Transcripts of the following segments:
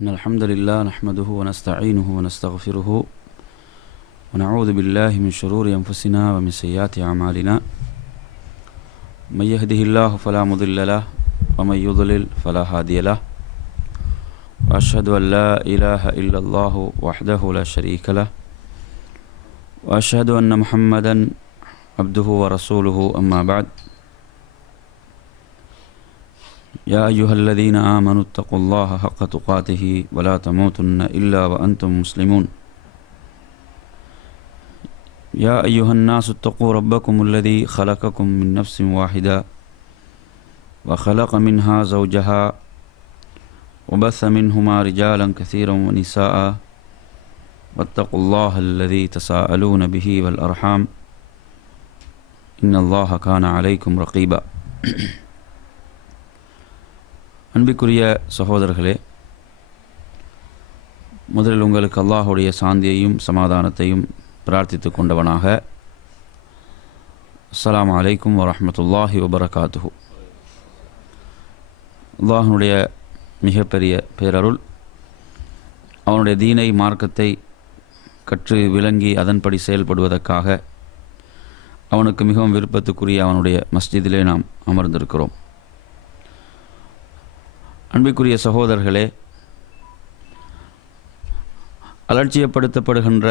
إن الحمد لله نحمده ونستعينه ونستغفره ونعوذ بالله من شرور أنفسنا ومن سيئات أعمالنا من يهده الله فلا مضل له ومن يضلل فلا هادي له وأشهد أن لا إله إلا الله وحده لا شريك له وأشهد أن محمدا عبده ورسوله أما بعد يا أيها الذين آمنوا اتقوا الله حق تقاته ولا تموتن إلا وأنتم مسلمون يا أيها الناس اتقوا ربكم الذي خلقكم من نفس واحدة وخلق منها زوجها وبث منهما رجالا كثيرا ونساء واتقوا الله الذي تساءلون به والأرحام إن الله كان عليكم رقيبا. அன்பிற்குரிய சகோதரர்களே, முதலில் உங்களுக்கு அல்லாஹுடைய சாந்தியையும் சமாதானத்தையும் பிரார்த்தித்து கொண்டவனாக அஸ்ஸலாமு அலைக்கும் வரஹ்மத்துல்லாஹி வபரகாத்துஹு. அல்லாஹனுடைய மிகப்பெரிய பேரருள், அவனுடைய தீனை மார்க்கத்தை கற்று விளங்கி அதன்படி செயல்படுவதற்காக அவனுக்கு மிகவும் விருப்பத்துக்குரிய அவனுடைய மஸ்ஜிதிலே நாம் அமர்ந்திருக்கிறோம். அன்பிற்குரிய சகோதரர்களே, அலட்சியப்படுத்தப்படுகின்ற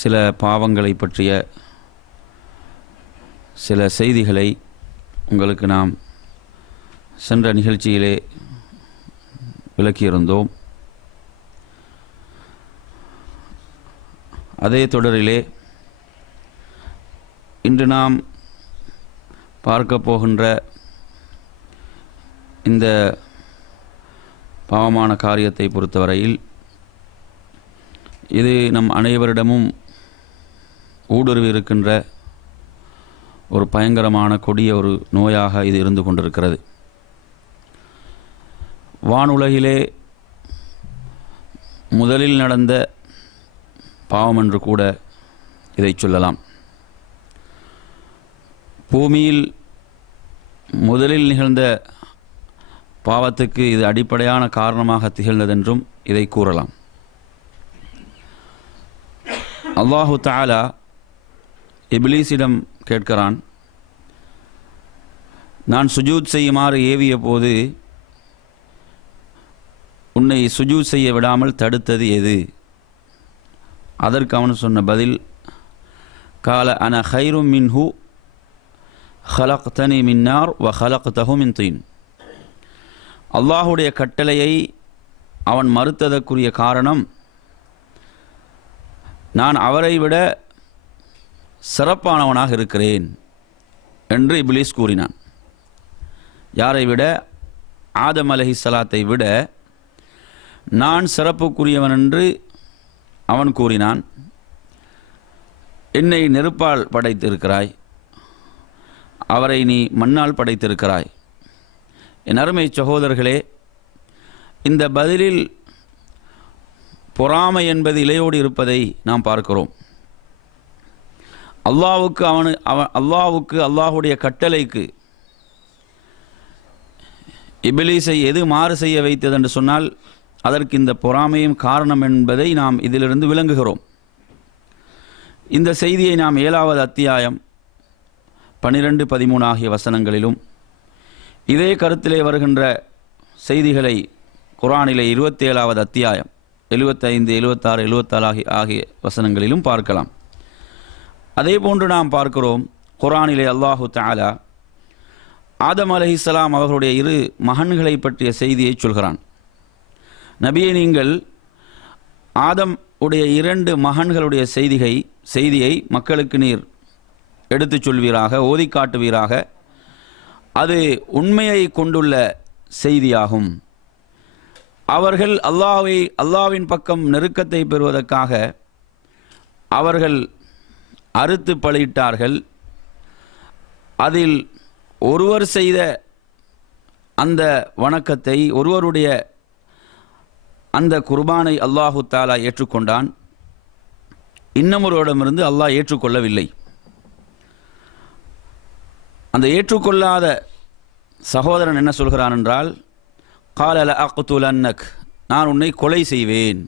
சில பாவங்களை பற்றிய சில செய்திகளை உங்களுக்கு நாம் சென்ற நிகழ்ச்சியிலே விளக்கியிருந்தோம். அதே தொடரிலே இன்று நாம் பார்க்க போகின்ற இந்த பாவமான காரியத்தை பொறுத்தவரையில் இது நம் அனைவரிடமும் ஊடுருவி இருக்கின்ற ஒரு பயங்கரமான கொடிய ஒரு நோயாக இது இருந்து கொண்டிருக்கிறது. வானுலகிலே முதலில் நடந்த பாவம் என்று கூட இதை சொல்லலாம். பூமியில் முதலில் நிகழ்ந்த பாவத்துக்கு இது அடிப்படையான காரணமாக திகழ்ந்ததென்றும் இதை கூறலாம். அல்லாஹு தஆலா இப்லீஸிடம் கேட்கிறான், நான் சுஜூத் செய்யுமாறு ஏவிய போது உன்னை சுஜூத் செய்ய விடாமல் தடுத்தது எது? அதற்கு அவன் சொன்ன பதில், கால அன ஹைரும் மின்ஹு ஹலக்தனி மின் நார் வ ஹலக்தஹு மின் தீன். அல்லாஹுடைய கட்டளையை அவன் மறுத்ததற்குரிய காரணம், நான் அவரை விட சிறப்பானவனாக இருக்கிறேன் என்று இப்லீஸ் கூறினான். யாரை விட? ஆதம் அலைஹிஸ்ஸலாத்தை விட நான் சிறப்புக்குரியவன் என்று அவன் கூறினான். என்னை நெருப்பால் படைத்திருக்கிறாய், அவரை நீ மண்ணால் படைத்திருக்கிறாய். என் அருமை சகோதரர்களே, இந்த பதிலில் பொறாமை என்பது இலையோடு இருப்பதை நாம் பார்க்கிறோம். அல்லாஹ்வுக்கு அல்லாஹுடைய கட்டளைக்கு இப்லீஸை எது மாறு செய்ய வைத்தது என்று சொன்னால் அதற்கு இந்த பொறாமையும் காரணம் என்பதை நாம் இதிலிருந்து விளங்குகிறோம். இந்த செய்தியை நாம் 7வது அத்தியாயம் 12, 13 ஆகிய வசனங்களிலும், இதே கருத்திலே வருகின்ற செய்திகளை குர்ஆனிலே 27வது அத்தியாயம் 75, 76, 74 ஆகிய வசனங்களிலும் பார்க்கலாம். அதே போன்று நாம் பார்க்கிறோம், குர்ஆனிலே அல்லாஹு தஆலா ஆதம் அலைஹிஸ்ஸலாம் அவர்களுடைய 2 மகன்களை பற்றிய செய்தியை சொல்கிறான். நபியே, நீங்கள் ஆதம் உடைய 2 மகன்களுடைய செய்தியை மக்களுக்கு நீர் எடுத்துச் சொல்வீராக, ஓதி காட்டுவீராக. அது உண்மையை கொண்டுள்ள செய்தியாகும். அவர்கள் அல்லாஹ்வின் பக்கம் நெருக்கத்தை பெறுவதற்காக அவர்கள் அறுத்து பலியிட்டார்கள். அதில் ஒருவர் செய்த அந்த வணக்கத்தை, ஒருவருடைய அந்த குர்பானை அல்லாஹு தஆலா ஏற்றுக்கொண்டான். இன்னமொருவரிடமிருந்து அல்லாஹ் ஏற்றுக்கொள்ளவில்லை. அந்த ஏற்றுக்கொள்ளாத சகோதரன் என்ன சொல்கிறான் என்றால், கால லஅக்துலன்னக், நான் உன்னை கொலை செய்வேன்.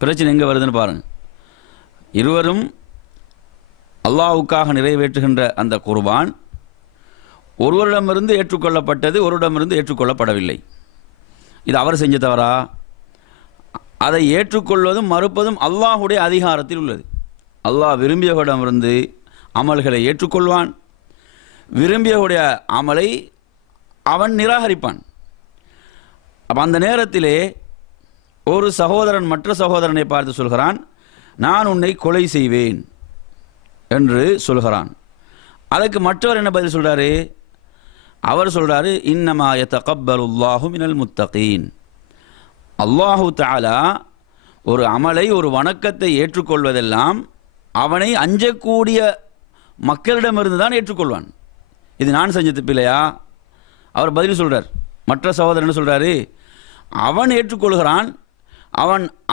பிரச்சனை எங்கே வருதுன்னு பாருங்கள். இருவரும் அல்லாஹ்வுக்காக நிறைவேற்றுகின்ற அந்த குர்பான் ஒருவரிடமிருந்து ஏற்றுக்கொள்ளப்பட்டது, ஒருவரிடமிருந்து ஏற்றுக்கொள்ளப்படவில்லை. இது அவர் செஞ்ச தவறா? அதை ஏற்றுக்கொள்வதும் மறுப்பதும் அல்லாஹுடைய அதிகாரத்தில் உள்ளது. அல்லாஹ் விரும்பியவரிடமிருந்து அமல்களை ஏற்றுக்கொள்வான், விரும்பியவருடைய அமலை அவன் நிராகரிப்பான். அப்போ அந்த நேரத்திலே ஒரு சகோதரன் மற்ற சகோதரனை பார்த்து சொல்கிறான், நான் உன்னை கொலை செய்வேன் என்று சொல்கிறான். அதுக்கு மற்றவர் என்ன பதில் சொல்கிறாரு? அவர் சொல்கிறாரு, இன்னமா யதகப்பலுல்லாஹு மினல் முத்தகீன். அல்லாஹு தஆலா ஒரு அமலை, ஒரு வணக்கத்தை ஏற்றுக்கொள்வதெல்லாம் அவனை அஞ்சக்கூடிய மக்களிடமிருந்து தான் ஏற்றுக்கொள்வான். இது நான் செஞ்ச தப்பில்லையா? அவர் பதில் சொல்கிறார். மற்ற சகோதரன் என்ன சொல்கிறாரு? அவன் ஏற்றுக்கொள்கிறான்,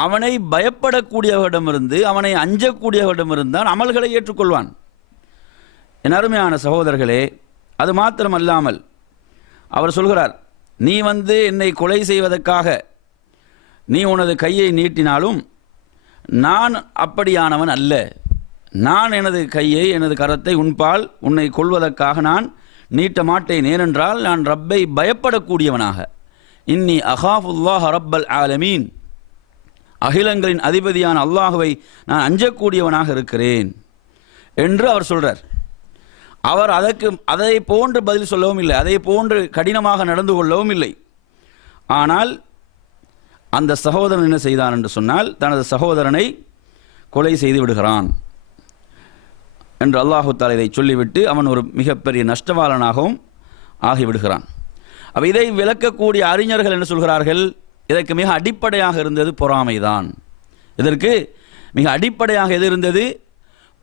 அவனை பயப்படக்கூடியவரிடமிருந்து, அவனை அஞ்சக்கூடியவரிடமிருந்து தான் அமல்களை ஏற்றுக்கொள்வான். என் அருமையான சகோதரர்களே, அது மாத்திரமல்லாமல் அவர் சொல்கிறார், நீ என்னை கொலை செய்வதற்காக நீ உனது கையை நீட்டினாலும் நான் அப்படியானவன் அல்ல. நான் எனது கையை, எனது கரத்தை உன்பால் உன்னை கொள்வதற்காக நான் நீட்ட மாட்டேன். ஏனென்றால் நான் ரப்பை பயப்படக்கூடியவனாக, இன்னி அகாஃபுல்லாஹ் ரப்பல் ஆலமீன், அகிலங்களின் அதிபதியான அல்லாஹுவை நான் அஞ்சக்கூடியவனாக இருக்கிறேன் என்று அவர் சொல்கிறார். அவர் அதை போன்று பதில் சொல்லவும் இல்லை, அதை போன்று கடினமாக நடந்து கொள்ளவும் இல்லை. ஆனால் அந்த சகோதரன் என்ன செய்தான் என்று சொன்னால், தனது சகோதரனை கொலை செய்து விடுகிறான் என்று அல்லாஹு தஆலா இதை சொல்லிவிட்டு அவன் ஒரு மிகப்பெரிய நஷ்டவாளனாகவும் ஆகிவிடுகிறான். அப்போ இதை விளக்கக்கூடிய அறிஞர்கள் என்ன சொல்கிறார்கள்? இதற்கு மிக அடிப்படையாக இருந்தது பொறாமைதான். இதற்கு மிக அடிப்படையாக எது இருந்தது?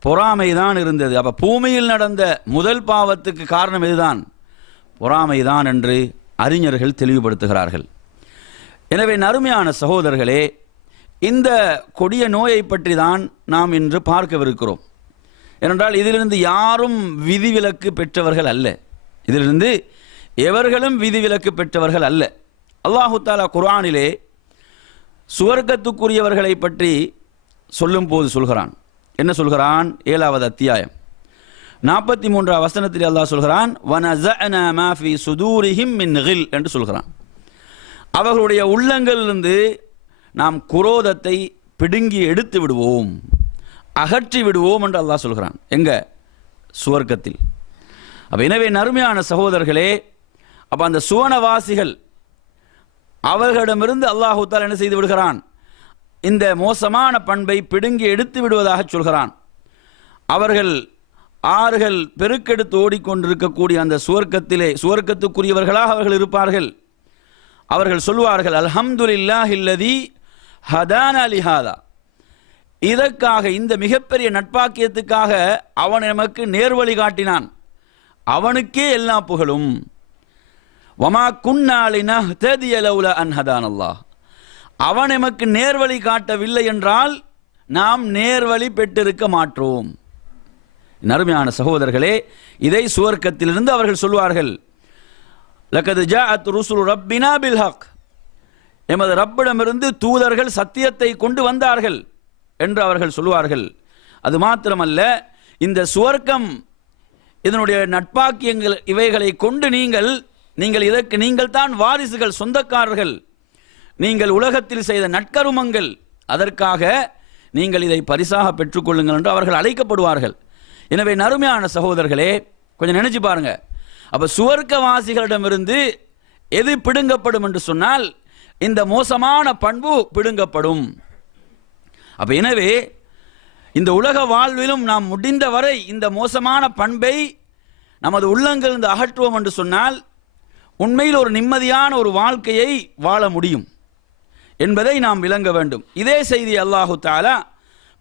பொறாமைதான் இருந்தது. அப்போ பூமியில் நடந்த முதல் பாவத்துக்கு காரணம் எதுதான்? பொறாமைதான் என்று அறிஞர்கள் தெளிவுபடுத்துகிறார்கள். எனவே நறுமையான சகோதரர்களே, இந்த கொடிய நோயை பற்றி தான் நாம் இன்று பார்க்கவிருக்கிறோம். ஏனென்றால் இதிலிருந்து யாரும் விதிவிலக்கு பெற்றவர்கள் அல்ல, இதிலிருந்து எவர்களும் விதிவிலக்கு பெற்றவர்கள் அல்ல. அல்லாஹு தஆலா குர்ஆனிலே சுவர்க்கத்துக்குரியவர்களை பற்றி சொல்லும் போது சொல்கிறான். என்ன சொல்கிறான்? 7வது அத்தியாயம் 43வது வசனத்தில் அல்லாஹ் சொல்கிறான், வனஸஅனா மா ஃபீ சுதூரிஹிம் மின் கில் என்று சொல்கிறான். அவர்களுடைய உள்ளங்களிலிருந்து நாம் குரோதத்தை பிடுங்கி எடுத்து விடுவோம், அகற்றி விடுவோம் என்று அல்லாஹ் சொல்கிறான். எங்க? சுவர்க்கத்தில். அப்போ எனவே நறுமையான சகோதரர்களே, அப்போ அந்த சுவனவாசிகள் அவர்களிடமிருந்து அல்லாஹு தஆலா என்ன செய்து விடுகிறான்? இந்த மோசமான பண்பை பிடுங்கி எடுத்து விடுவதாக சொல்கிறான். அவர்கள் ஆறுகள் பெருக்கெடுத்து ஓடிக்கொண்டிருக்கக்கூடிய அந்த சுவர்க்கத்துக்குரியவர்களாக அவர்கள் இருப்பார்கள். அவர்கள் சொல்வார்கள், அல்ஹம்துலில்லாஹில்லதி ஹதானா லிஹாதா, இதற்காக, இந்த மிகப்பெரிய நட்பாக்கியத்துக்காக அவன் நமக்கு நேர்வழி காட்டினான், அவனுக்கே எல்லா புகழும். வமா குன்னா லினஹ்ததிய லௌலா அன் ஹதானல்லாஹ், அவன் எமக்கு நேர்வழி காட்டவில்லை என்றால் நாம் நேர்வழி பெற்றிருக்க மாட்டோம். நறுமையான சகோதரர்களே, இதை சுவர்க்கத்திலிருந்து அவர்கள் சொல்வார்கள். லகத் ஜாஅத் ருசுலு ரப்பினா பில் ஹக், எமது ரப்பிடமிருந்து தூதர்கள் சத்தியத்தை கொண்டு வந்தார்கள் என்று அவர்கள் சொல்வார்கள். அது மாத்திரமல்ல, இந்த சுவர்க்கம், இதனுடைய நட்பாக்கியங்கள் இவைகளை கொண்டு நீங்கள் இதற்கு நீங்கள் தான் வாரிசுகள், சொந்தக்காரர்கள், நீங்கள் உலகத்தில் செய்த நற்கருமங்கள், அதற்காக நீங்கள் இதை பரிசாக பெற்றுக்கொள்ளுங்கள் என்று அவர்கள் அழைக்கப்படுவார்கள். எனவே நறுமையான சகோதரர்களே, கொஞ்சம் நினைச்சு பாருங்க. அப்ப சுவர்க்கவாசிகளிடமிருந்து எது பிடுங்கப்படும் என்று சொன்னால், இந்த மோசமான பண்பு பிடுங்கப்படும். அப்ப எனவே இந்த உலக வாழ்விலும் நாம் முடிந்தவரை இந்த மோசமான பண்பை நமது உள்ளங்களிலிருந்து அகற்றுவோம் என்று சொன்னால் உண்மையில் ஒரு நிம்மதியான ஒரு வாழ்க்கையை வாழ முடியும் என்பதை நாம் விளங்க வேண்டும். இதே செய்தி அல்லாஹு தஆலா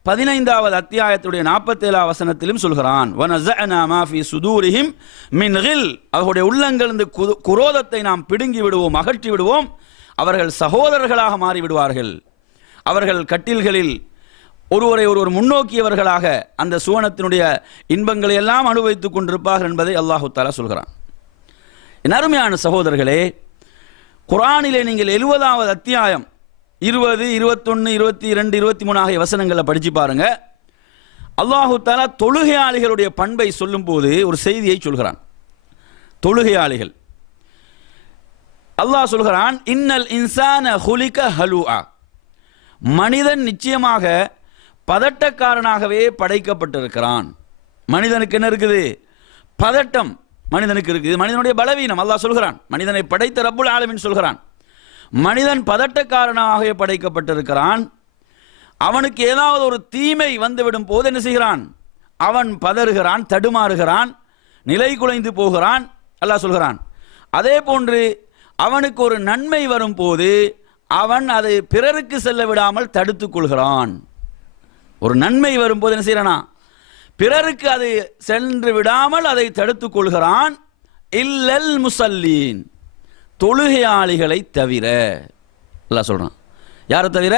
15வது அத்தியாயத்துடைய 47வது வசனத்திலும் சொல்கிறான், வனஸஅனா மா ஃபீ சுதூரிஹிம் மின் கில், அவர்களுடைய உள்ளங்களிலிருந்து குரோதத்தை நாம் பிடுங்கி விடுவோம், அகற்றி விடுவோம். அவர்கள் சகோதரர்களாக மாறிவிடுவார்கள். அவர்கள் கட்டில்களில் ஒருவரை ஒருவர் முன்னோக்கியவர்களாக அந்த சுவனத்தினுடைய இன்பங்களை எல்லாம் அனுபவித்துக் கொண்டிருப்பார்கள் என்பதை அல்லாஹு தஆலா சொல்கிறான். என் அருமையான சகோதரர்களே, குர்ஆனிலே நீங்கள் 70வது அத்தியாயம் 20, 21, 22, 23 ஆகிய வசனங்களை படிச்சு பாருங்க. அல்லாஹு தஆலா தொழுகையாளிகளுடைய பண்பை சொல்லும் போது ஒரு செய்தியை சொல்கிறான். தொழுகையாளிகள் அல்லாஹ் சொல்கிறான், இன்னல் இன்சான ஹுலிக ஹலூஆ, மனிதன் நிச்சயமாக பதட்டக்காரனாகவே படைக்கப்பட்டிருக்கிறான். மனிதனுக்கு என்ன இருக்குது? பதட்டம் மனிதனுக்கு இருக்குது. மனிதனுடைய பலவீனம். அல்லாஹ் சொல்கிறான், மனிதனை படைத்த ரப்புல் ஆலமீன் சொல்கிறான், மனிதன் பதட்டக்காரனாக படைக்கப்பட்டிருக்கிறான். அவனுக்கு ஏதாவது ஒரு தீமை வந்துவிடும் போது என்ன செய்கிறான்? அவன் பதறுகிறான், தடுமாறுகிறான், நிலை குலைந்து போகிறான். அல்லாஹ் சொல்கிறான், அதே போன்று அவனுக்கு ஒரு நன்மை வரும் போது அவன் அதை பிறருக்கு செல்ல விடாமல் தடுத்துக் கொள்கிறான். ஒரு நன்மை வரும்போது என்ன செய்யறானா? பிறருக்கு அதை சென்று விடாமல் அதை தடுத்துக் கொள்கிறான். இல்லல் முசல்லீன், தொழுகையாளிகளை தவிர. அல்லாஹ் சொல்றான், யாரை தவிர?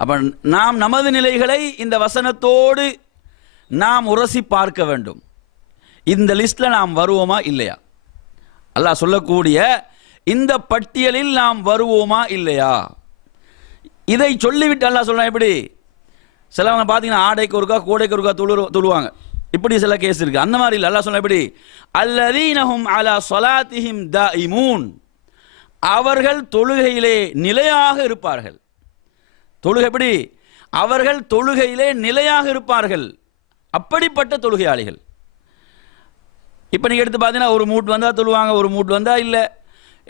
அப்ப நாம் நமது நிலைகளை இந்த வசனத்தோடு நாம் உரசி பார்க்க வேண்டும். இந்த லிஸ்ட்ல நாம் வருவோமா இல்லையா? அல்லாஹ் சொல்லக்கூடிய இந்த பட்டியலில் நாம் வருவோமா இல்லையா? இதை சொல்லிவிட்டு அல்லாஹ் சொல்றான். எப்படி? சிலவங்க பார்த்தீங்கன்னா ஆடைக்கு ஒருக்கா கோடைக்கு ஒருக்கா தொழுவாங்க. இப்படி சில கேஸ் இருக்கு. அந்த மாதிரி இல்லை. அல்லாஹ் சொல்றான் எப்படி? அல்லதீனஹும் அலா ஸலாத்திஹிம் தாயிமூன், அவர்கள் தொழுகையிலே நிலையாக இருப்பார்கள். தொழுகை எப்படி? அவர்கள் தொழுகையிலே நிலையாக இருப்பார்கள். அப்படிப்பட்ட தொழுகையாளிகள். இப்போ நீங்கள் எடுத்து பார்த்தீங்கன்னா ஒரு மூட் வந்தால் தொழுவாங்க, ஒரு மூட் வந்தால் இல்லை,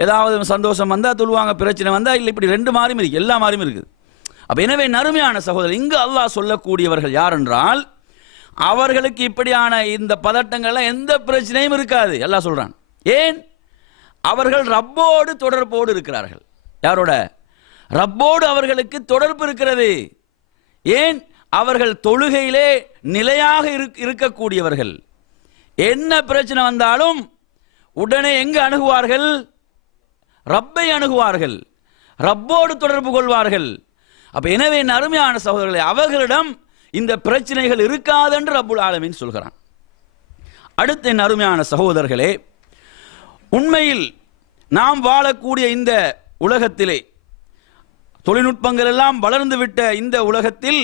ஏதாவது சந்தோஷம் வந்தால் தொழுவாங்க, பிரச்சனை வந்தால் இல்லை. இப்படி ரெண்டு மாதிரியும் இருக்குது, எல்லா மாதிரியும் இருக்குது. அப்போ எனவே நறுமையான சகோதரர், இங்கு அல்லாஹ் சொல்லக்கூடியவர்கள் யார் என்றால், அவர்களுக்கு இப்படியான இந்த பதட்டங்கள்லாம் எந்த பிரச்சனையும் இருக்காது. அல்லாஹ் சொல்கிறான். ஏன்? அவர்கள் ரப்போடு தொடர்போடு இருக்கிறார்கள். யாரோட? ரப்போடு அவர்களுக்கு தொடர்பு இருக்கிறது. ஏன்? அவர்கள் தொழுகையிலே நிலையாக இருக்கக்கூடியவர்கள். என்ன பிரச்சனை வந்தாலும் உடனே எங்கு அணுகுவார்கள்? ரப்பை அணுகுவார்கள், ரப்போடு தொடர்பு கொள்வார்கள். அப்ப எனவே அருமையான சகோதரர்களே, அவர்களிடம் இந்த பிரச்சனைகள் இருக்காது என்று ரப்புல் ஆலமீன் சொல்கிறான். அடுத்த என் அருமையான சகோதரர்களே, உண்மையில் நாம் வாழக்கூடிய இந்த உலகத்திலே, தொழில்நுட்பங்கள் எல்லாம் வளர்ந்துவிட்ட இந்த உலகத்தில்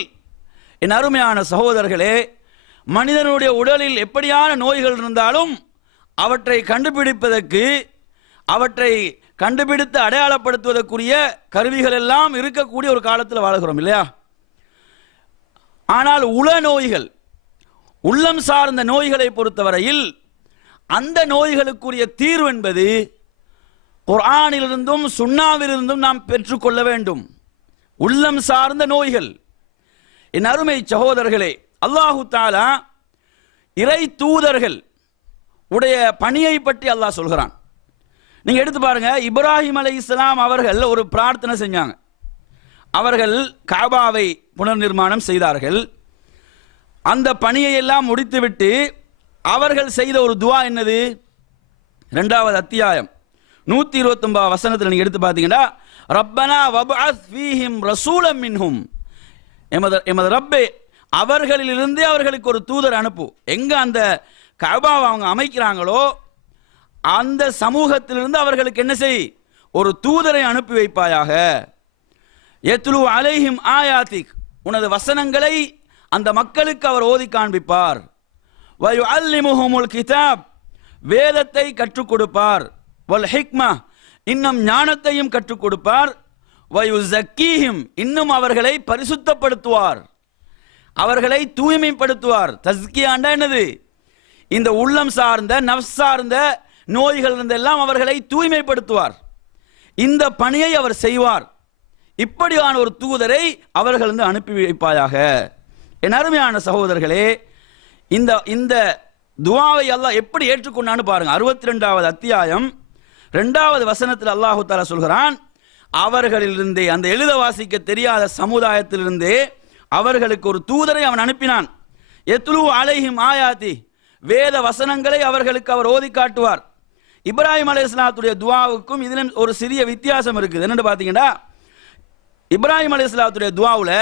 என் அருமையான சகோதரர்களே, மனிதனுடைய உடலில் எப்படியான நோய்கள் இருந்தாலும் அவற்றை கண்டுபிடிப்பதற்கு, அவற்றை கண்டுபிடித்து அடையாளப்படுத்துவதற்குரிய கருவிகள் எல்லாம் இருக்கக்கூடிய ஒரு காலத்தில் வாழுகிறோம் இல்லையா? ஆனால் உள நோய்கள், உள்ளம் சார்ந்த நோய்களை பொறுத்தவரையில் அந்த நோய்களுக்குரிய தீர்வு என்பது குர்ஆனிலிருந்தும் சுன்னாவிலிருந்தும் நாம் பெற்றுக்கொள்ள வேண்டும். உள்ளம் சார்ந்த நோய்கள். என் அருமை சகோதரர்களே, அல்லாஹு தஆலா இறை தூதர்கள் உடைய பணியை பற்றி அல்லாஹ் சொல்கிறான். நீங்க எடுத்து பாருங்க, இப்ராஹிம் அலைஹிஸ்ஸலாம் அவர்கள் ஒரு பிரார்த்தனை செஞ்சாங்க. அவர்கள் காபாவை புனர் நிர்மாணம் செய்தார்கள். அந்த பணியை எல்லாம் முடித்துவிட்டு அவர்கள் செய்த ஒரு துவா என்னது? 2வது அத்தியாயம் 129 வசனத்தில் நீங்க எடுத்து பார்த்தீங்கன்னா, ரப்பனா வபஅஸ் ஃபீஹிம் ரசூலம் மின்ஹும், எமது ரப்பே, அவர்களிலிருந்து அவர்களுக்கு ஒரு தூதர் அனுப்பு. எங்க அந்த கஅபாவை அவங்க அமைக்கிறாங்களோ அந்த சமூகத்திலிருந்து அவர்களுக்கு என்ன செய்? ஒரு தூதரை அனுப்பி வைப்பாயாக. யத்லு அலைஹிம் ஆயாத்திக், உனது வசனங்களை அந்த மக்களுக்கு அவர் ஓதி காண்பிப்பார். வயுஅல்லிமுஹுமுல் கிதாப், வேதத்தை கற்றுக் கொடுப்பார். வல் ஹிக்மா, இன்னும் ஞானத்தையும் கற்றுக் கொடுப்பார். வயுஸக்கீஹிம், இன்னும் அவர்களை பரிசுத்தப்படுத்துவார், அவர்களை தூய்மைப்படுத்துவார். தஸ்கியாண்டா என்னது? இந்த உள்ளம் சார்ந்த நஃப்ஸ் சார்ந்த நோய்கள் இருந்தெல்லாம் அவர்களை தூய்மைப்படுத்துவார். இந்த பணியை அவர் செய்வார். இப்படியான ஒரு தூதரை அவர்கள் அனுப்பி வைப்பாயாக. என் அருமையான சகோதரர்களே, இந்த துஆவை அல்லாஹ் எப்படி ஏற்றுக்கொண்டான்னு பாருங்க. 62வது அத்தியாயம் 2வது வசனத்தில் அல்லாஹு தஆலா சொல்கிறான், அவர்களிலிருந்தே, அந்த எழுத வாசிக்க தெரியாத சமுதாயத்திலிருந்தே அவர்களுக்கு ஒரு தூதரை அவன் அனுப்பினான். யத்லு அலைஹிம் ஆயாத்தி, வேத வசனங்களை அவர்களுக்கு அவர் ஓதி காட்டுவார். இப்ராஹிம் அலைஹிஸ்ஸலாத்துடைய துஆவுக்கும் இதிலும் ஒரு சிறிய வித்தியாசம் இருக்குது. என்னன்னு பார்த்தீங்கன்னா, இப்ராஹிம் அலைஹிஸ்ஸலாத்துடைய துஆவுல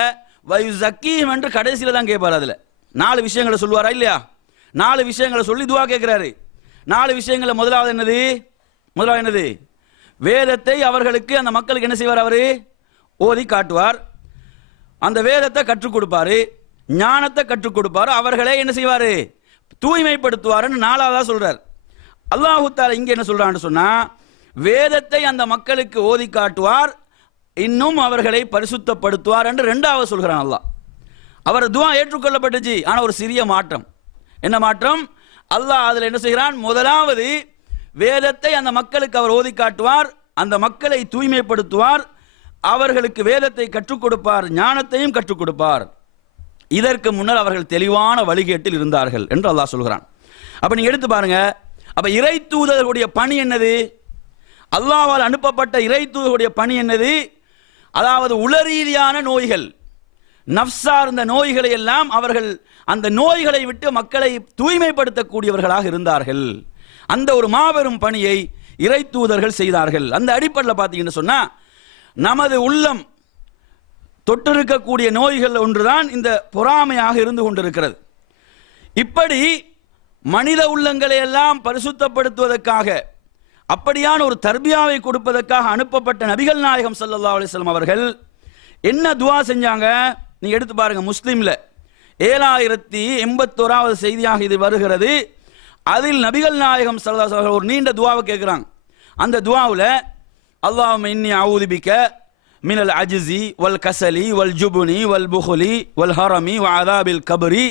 வயுஸக்கீஹிம் என்று கடைசியில் தான் கேட்பார். அதில் 4 விஷயங்களை சொல்லுவாரா இல்லையா? 4 விஷயங்களை சொல்லி துஆ கேட்கிறாரு. 4 விஷயங்களை முதலாவது என்னது? வேதத்தை அவர்களுக்கு அந்த மக்களுக்கு என்ன செய்வார்? அவரு ஓதி காட்டுவார், அந்த வேதத்தை கற்றுக் கொடுப்பாரு, ஞானத்தை கற்றுக் கொடுப்பாரு, அவர்களே என்ன செய்வாரு? தூய்மைப்படுத்துவார்னு 4வதா சொல்றார். அல்லாஹு தஆலா இங்க என்ன சொல்றான்னு சொன்னா, வேதத்தை அந்த மக்களுக்கு ஓதி காட்டுவார், இன்னும் அவர்களை பரிசுத்தப்படுத்துவார் என்று 2வது சொல்கிறான் அல்லாஹ். அவர் துஆ ஏற்றுக்கொள்ளப்பட்டுச்சு. ஆனால் ஒரு சிறிய மாற்றம். என்ன மாற்றம்? அல்லாஹ் அதில் என்ன செய்கிறான்? முதலாவது வேதத்தை அந்த மக்களுக்கு அவர் ஓதி காட்டுவார், அந்த மக்களை தூய்மைப்படுத்துவார், அவர்களுக்கு வேதத்தை கற்றுக் கொடுப்பார், ஞானத்தையும் கற்றுக் கொடுப்பார். இதற்கு முன்னர் அவர்கள் தெளிவான வழிகேட்டில் இருந்தார்கள் என்று அல்லாஹ் சொல்கிறான். அப்ப நீங்க எடுத்து பாருங்க. அப்ப இறை தூதர்களுடைய பணி என்னது? அல்லாஹ்வால் அனுப்பப்பட்ட இறை தூதர்களுடைய பணி என்னது? அதாவது உளரீதியான நோய்கள், நஃப்சார்ந்த நோய்களை எல்லாம் அவர்கள் அந்த நோய்களை விட்டு மக்களை தூய்மைப்படுத்தக்கூடியவர்களாக இருந்தார்கள். அந்த ஒரு மாபெரும் பணியை இறை தூதர்கள் செய்தார்கள். அந்த அடிப்படையில் பார்த்தீங்கன்னு சொன்னா, நமது உள்ளம் தொட்டிருக்கக்கூடிய நோய்கள் ஒன்றுதான் இந்த பொறாமையாக இருந்து கொண்டிருக்கிறது. இப்படி மனித உள்ளங்களை எல்லாம் பரிசுத்தப்படுத்துவதற்காக, அப்படியான ஒரு தர்பியாவை கொடுப்பதற்காக அனுப்பப்பட்ட நபிகள் நாயகம் ஸல்லல்லாஹு அலைஹி வஸல்லம் அவர்கள் என்ன துஆ செஞ்சாங்க? நீங்க எடுத்து பாருங்க. முஸ்லிம்ல 7081வது செய்தியாக இது வருகிறது. அதில் நபிகள் நாயகம் ஸல்லல்லாஹு அலைஹி வஸல்லம் ஒரு நீண்ட துஆவை கேட்கிறாங்க. அந்த துஆவுல அல்லாஹும்ம இன்னி அஊது பிக மினல் அஜ்ஸி வல் கஸலி வல் ஜுப்னி வல் புஹ்லி வல் ஹரமி வ அஸாபில் கப்ரி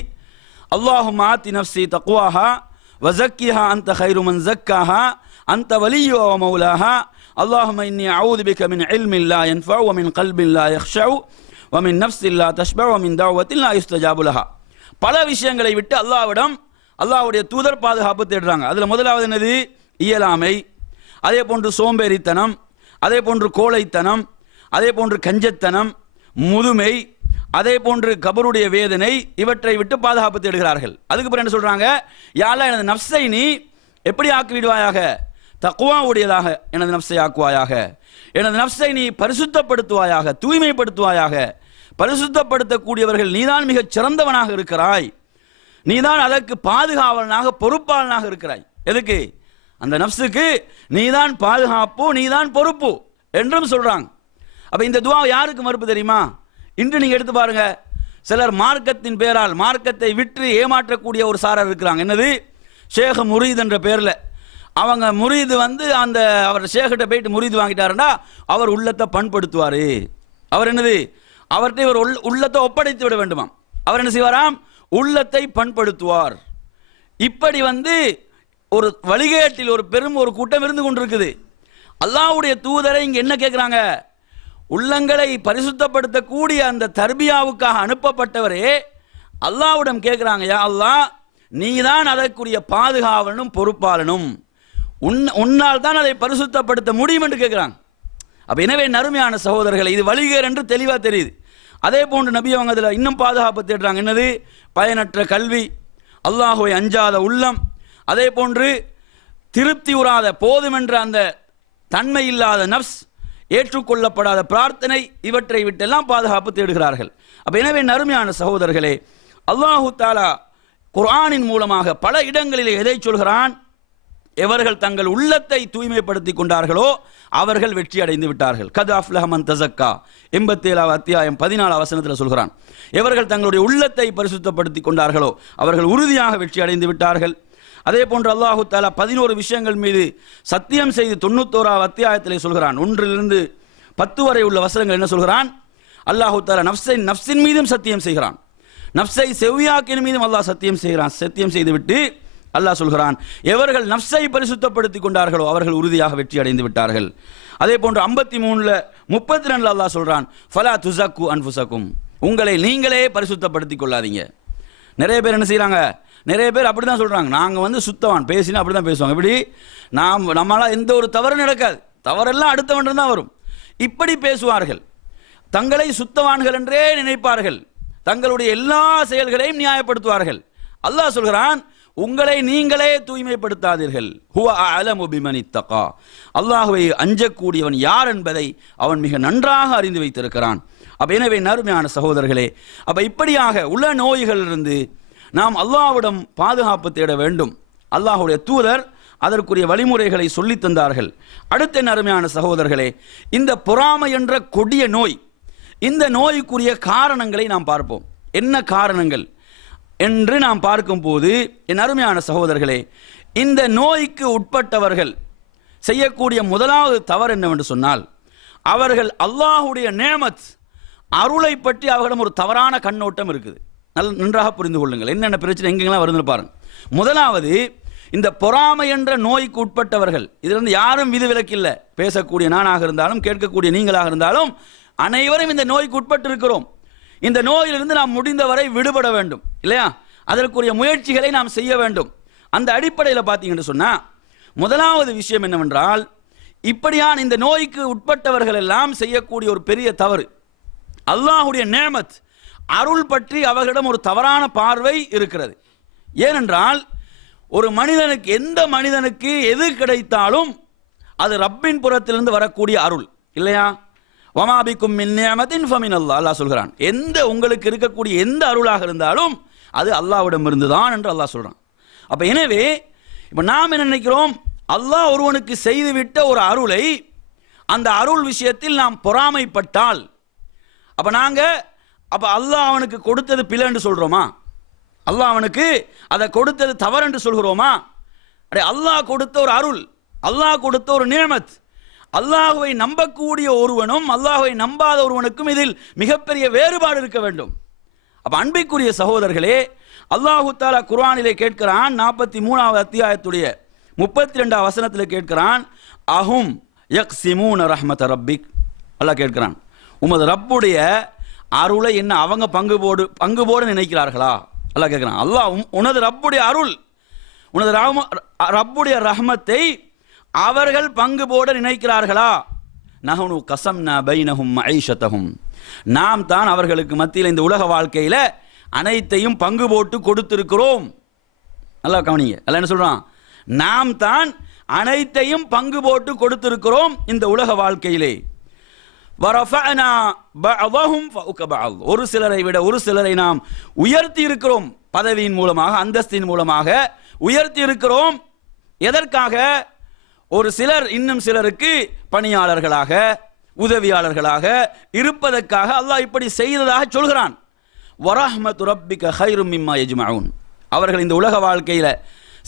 அல்லாஹும்ம ஆத்தி நஃப்ஸி தக்வாஹா வ ஸக்கிஹா அன்த கைரு மன் ஸக்காஹா அன்த வலியுஹா வ மௌலாஹா அல்லாஹும்ம இன்னி அஊது பிக மின் இல்மின் லா யன்ஃபஉ வ மின் கல்பின் லா யக்ஷஉ வ மின் நஃப்ஸின் லா தஷ்பஉ வ மின் தஅவத்தின் லா யுஸ்தஜாபு லஹா. பல விஷயங்களை விட்டு அல்லாஹ்விடம் அல்லாஹ்வுடைய தூதர் பாதுகாப்பு தேடுறாங்க. அதுல முதலாவது என்னது? இயலாமை, அதே போன்று சோம்பேறித்தனம், அதே போன்று கோழைத்தனம், அதே போன்று கஞ்சத்தனம், முதுமை, அதே போன்று கபருடைய வேதனை, இவற்றை விட்டு பாதுகாப்பு தேடுகிறார்கள். அதுக்கு பிறகு என்ன சொல்றாங்க? யா அல்லாஹ், எனது நஃப்ஸை நீ எப்படி ஆக்கிவிடுவாயாக? தக்வா உடையதாக எனது நஃப்ஸை ஆக்குவாயாக, எனது நஃப்ஸை நீ பரிசுத்தப்படுத்துவாயாக, தூய்மைப்படுத்துவாயாக. பரிசுத்தப்படுத்தக்கூடியவர்கள் நீதான் மிகச் சிறந்தவனாக இருக்கிறாய், நீதான் அதற்கு பாதுகாவலனாக பொறுப்பாளனாக இருக்கிறாய். எதுக்கு? அந்த நஃப்ஸுக்கு நீதான் பாதுகாப்பு, நீதான் பொறுப்பு என்றும் சொல்றாங்க. அப்ப இந்த துஆ யாருக்கு மறுப்பு தெரியுமா? இன்று நீங்க எடுத்து பாருங்க. சிலர் மார்க்கத்தின் பேரால் மார்க்கத்தை விற்று ஏமாற்றக்கூடிய ஒரு சாரர் இருக்கிறாங்க. என்னது? ஷேக் முரீத் என்ற பேர்ல அவங்க முரீது அந்த அவர் ஷேக்கிட்ட போயிட்டு முரீது வாங்கிட்டாருன்னா அவர் உள்ளத்தை பண்படுத்துவாரு. அவர் என்னது? அவர்கிட்ட ஒரு உள்ளத்தை ஒப்படைத்து விட வேண்டுமாம். அவர் என்ன செய்வாராம்? உள்ளத்தை பண்படுத்துவார். இப்படி ஒரு வழிகேட்டில் ஒரு பெரும் ஒரு கூட்டம் இருந்து கொண்டிருக்குது. அல்லாஹ்வுடைய தூதரை இங்க என்ன கேட்கிறாங்க? உள்ளங்களை பரிசுத்தப்படுத்தக்கூடிய அந்த தர்பியாவுக்காக அனுப்பப்பட்டவரே அல்லாஹ்விடம் கேட்கிறாங்க, யா அல்லாஹ், நீதான் அதற்குரிய பாதுகாவலனும் பொறுப்பாளனும், உன்னால் தான் அதை பரிசுத்தப்படுத்த முடியும் என்று கேட்கிறாங்க. அப்ப எனவே நறுமையான சகோதரர்களை, இது வழிகேடு என்று தெளிவா தெரியுது. அதே போன்று நபி அவங்க அதில் இன்னும் பாதுகாப்பு தேடுறாங்க. என்னது? பயனற்ற கல்வி, அல்லாஹ்வை அஞ்சாத உள்ளம், அதே போன்று திருப்தி உறாத போதுமென்ற அந்த தன்மை இல்லாத நஃப்ஸ், ஏற்றுக்கொள்ளப்படாத பிரார்த்தனை, இவற்றை விட்டெல்லாம் பாதுகாப்பு தேடுகிறார்கள். அப்ப எனவே நறுமையான சகோதரர்களே, அல்லாஹு தஆலா குர்ஆனின் மூலமாக பல இடங்களில் எதை சொல்கிறான்? எவர்கள் தங்கள் உள்ளத்தை தூய்மைப்படுத்திக் கொண்டார்களோ அவர்கள் வெற்றி அடைந்து விட்டார்கள். கத் அஃப்லஹ மன் தஸக்கா 87வது அத்தியாயம் 14வது வசனத்தில் சொல்கிறான். எவர்கள் தங்களுடைய உள்ளத்தை பரிசுத்தப்படுத்திக் கொண்டார்களோ அவர்கள் உறுதியாக வெற்றி அடைந்து விட்டார்கள். அதே போன்று அல்லாஹு தஆலா 11 விஷயங்கள் மீது சத்தியம் செய்து 91வது அத்தியாயத்திலே சொல்கிறான். 1 to 10 வரை உள்ள வசனங்கள் என்ன சொல்கிறான்? அல்லாஹு தஆலா நஃப்ஸின் மீதும் சத்தியம் செய்கிறான். நஃப்ஸை செவ்வியாக்கின் மீதும் அல்லாஹ் சத்தியம் செய்கிறான். சத்தியம் செய்துவிட்டு அல்லாஹ் சொல்கிறான், எவர்கள் நஃப்ஸை பரிசுத்தப்படுத்திக் கொண்டார்களோ அவர்கள் உறுதியாக வெற்றி அடைந்து விட்டார்கள். அதே போன்று 53:32 அல்லாஹ் சொல்றான், ஃபலா துஸக்கு அன்ஃபுஸக்கும், உங்களை நீங்களே பரிசுத்தப்படுத்திக் கொள்ளாதீங்க. நிறைய பேர் என்ன செய்யறாங்க? நிறைய பேர் அப்படிதான் சொல்றாங்க, நாங்க சுத்தவான், பேசினா அப்படிதான் பேசுவாங்க. இப்படி நம்மளால எந்த ஒரு தவறு நடக்காது, தவறெல்லாம் அடுத்தவன் தான் வரும், இப்படி பேசுவார்கள். தங்களை சுத்தவான்கள் என்றே நினைப்பார்கள், தங்களுடைய எல்லா செயல்களையும் நியாயப்படுத்துவார்கள். அல்லாஹ் சொல்கிறான், உங்களை நீங்களே தூய்மைப்படுத்தாதீர்கள். ஹுவ அஅலமு பிமன் இத்தகா, அல்லாஹ்வை அஞ்சக்கூடியவன் யார் என்பதை அவன் மிக நன்றாக அறிந்து வைத்திருக்கிறான். அப்ப எனவே நறுமையான சகோதரர்களே, அப்ப இப்படியாக உள்ள நோய்களிலிருந்து நாம் அல்லாஹ்விடம் பாதுகாப்பு தேட வேண்டும். அல்லாஹ்வுடைய தூதர் அதற்குரிய வழிமுறைகளை சொல்லித் தந்தார்கள். அடுத்த என்ன அருமையான சகோதரர்களே, இந்த பொறாமை என்ற கொடிய நோய், இந்த நோய்க்குரிய காரணங்களை நாம் பார்ப்போம். என்ன காரணங்கள் என்று நாம் பார்க்கும் போது என் அருமையான சகோதரர்களே, இந்த நோய்க்கு உட்பட்டவர்கள் செய்யக்கூடிய முதலாவது தவறு என்னவென்று சொன்னால், அவர்கள் அல்லாஹுடைய நேமத் அருளை பற்றி அவர்களிடம் ஒரு தவறான கண்ணோட்டம் இருக்குது. நன்றாக புரிந்து கொள்ளுங்கள், என்னென்ன பிரச்சனை எங்கெங்கெல்லாம் வருதுன்னு பாருங்க. முதலாவது, இந்த பொறாமை என்ற நோய்க்கு உட்பட்டவர்கள், இதிலிருந்து யாரும் விதிவிலக்கு இல்லை. பேசக்கூடிய நானாக இருந்தாலும் கேட்கக்கூடிய நீங்களாக இருந்தாலும் அனைவரும் இந்த நோய்க்கு உட்பட்டு இருக்கிறோம். இந்த நோயிலிருந்து நாம் முடிந்தவரை விடுபட வேண்டும் இல்லையா? அதற்குரிய முயற்சிகளை நாம் செய்ய வேண்டும். அந்த அடிப்படையில் பார்த்தீங்கன்னு சொன்னா, முதலாவது விஷயம் என்னவென்றால், இப்படியான இந்த நோய்க்கு உட்பட்டவர்கள் எல்லாம் செய்யக்கூடிய ஒரு பெரிய தவறு, அல்லாஹுடைய நேமத் அருள் பற்றி அவர்களிடம் ஒரு தவறான பார்வை இருக்கிறது. ஏனென்றால் ஒரு மனிதனுக்கு, எந்த மனிதனுக்கு எது கிடைத்தாலும் அது ரப்பின் புறத்திலிருந்து வரக்கூடிய அருள் இல்லையா? வமாபிக்கும் மின் நிஅமத்தின் ஃபமினல்லாஹ், அல்லாஹ் சொல்கிறான். எந்த உங்களுக்கு இருக்கக்கூடிய எந்த அருளாக இருந்தாலும் அது அல்லாஹ்விடம் இருந்துதான் என்று அல்லாஹ் சொல்றான். அப்ப எனவே இப்ப நாம் என்ன நினைக்கிறோம், அல்லாஹ் ஒருவனுக்கு செய்துவிட்ட ஒரு அருளை, அந்த அருள் விஷயத்தில் நாம் பொறாமைப்பட்டால் அப்ப அல்லாஹ் அவனுக்கு கொடுத்தது பிழை என்று சொல்றோமா? அல்லாஹ் அவனுக்கு அதை கொடுத்தது தவறு என்று சொல்கிறோமா? அல்லாஹ் கொடுத்த ஒரு அருள், அல்லாஹ் கொடுத்த ஒரு நிஅமத், அல்லாஹுவை நம்பக்கூடிய ஒருவனும் அல்லாஹுவை நம்பாத ஒருவனுக்கும் இதில் மிகப்பெரிய வேறுபாடு இருக்க வேண்டும். அப்ப அன்பிற்குரிய சகோதரர்களே, அல்லாஹு தஆலா குர்ஆனிலே கேட்கிறான், 43வது அத்தியாயத்துடைய 32வது வசனத்தில் கேட்கிறான், அஹும் யக்ஸிமூன ரஹ்மத ரப்பிக். அல்லாஹ் கேட்கிறான், உமது ரப்புடைய அருளை என்ன அவங்க பங்கு போட நினைக்கிறார்களா? அல்லாஹ் கேட்கிறான். அல்லாஹ் உனது ரப்புடைய அருள், உனது ரப்புடைய ரஹ்மத்தை அவர்கள் பங்கு போட நினைக்கிறார்களா? நஹ்னு கஸம்னா பைனஹும் மஈஷத்தஹும், நாம் தான் அவர்களுக்கு மத்தியில் இந்த உலக வாழ்க்கையில அனைத்தையும் பங்கு போட்டு கொடுத்திருக்கிறோம். நல்லா கவனிங்க, அல்ல என்ன சொல்றான், நாம் தான் அனைத்தையும் பங்கு போட்டு கொடுத்திருக்கிறோம் இந்த உலக வாழ்க்கையிலே. வரஃபஅனா பஅதஹும் ஃபௌக பஅத், ஒரு சிலரை விட ஒரு சிலரை நாம் உயர்த்தி இருக்கிறோம், பதவியின் மூலமாக அந்தஸ்தின் மூலமாக உயர்த்தி இருக்கிறோம். எதற்காக? ஒரு சிலர் இன்னும் சிலருக்கு பணியாளர்களாக உதவியாளர்களாக இருப்பதற்காக அல்லாஹ் இப்படி செய்ததாக சொல்கிறான். வரஹ்மத்து ரப்பிக கைரும் மிம்மா யஜ்மஊன், அவர்கள் இந்த உலக வாழ்க்கையில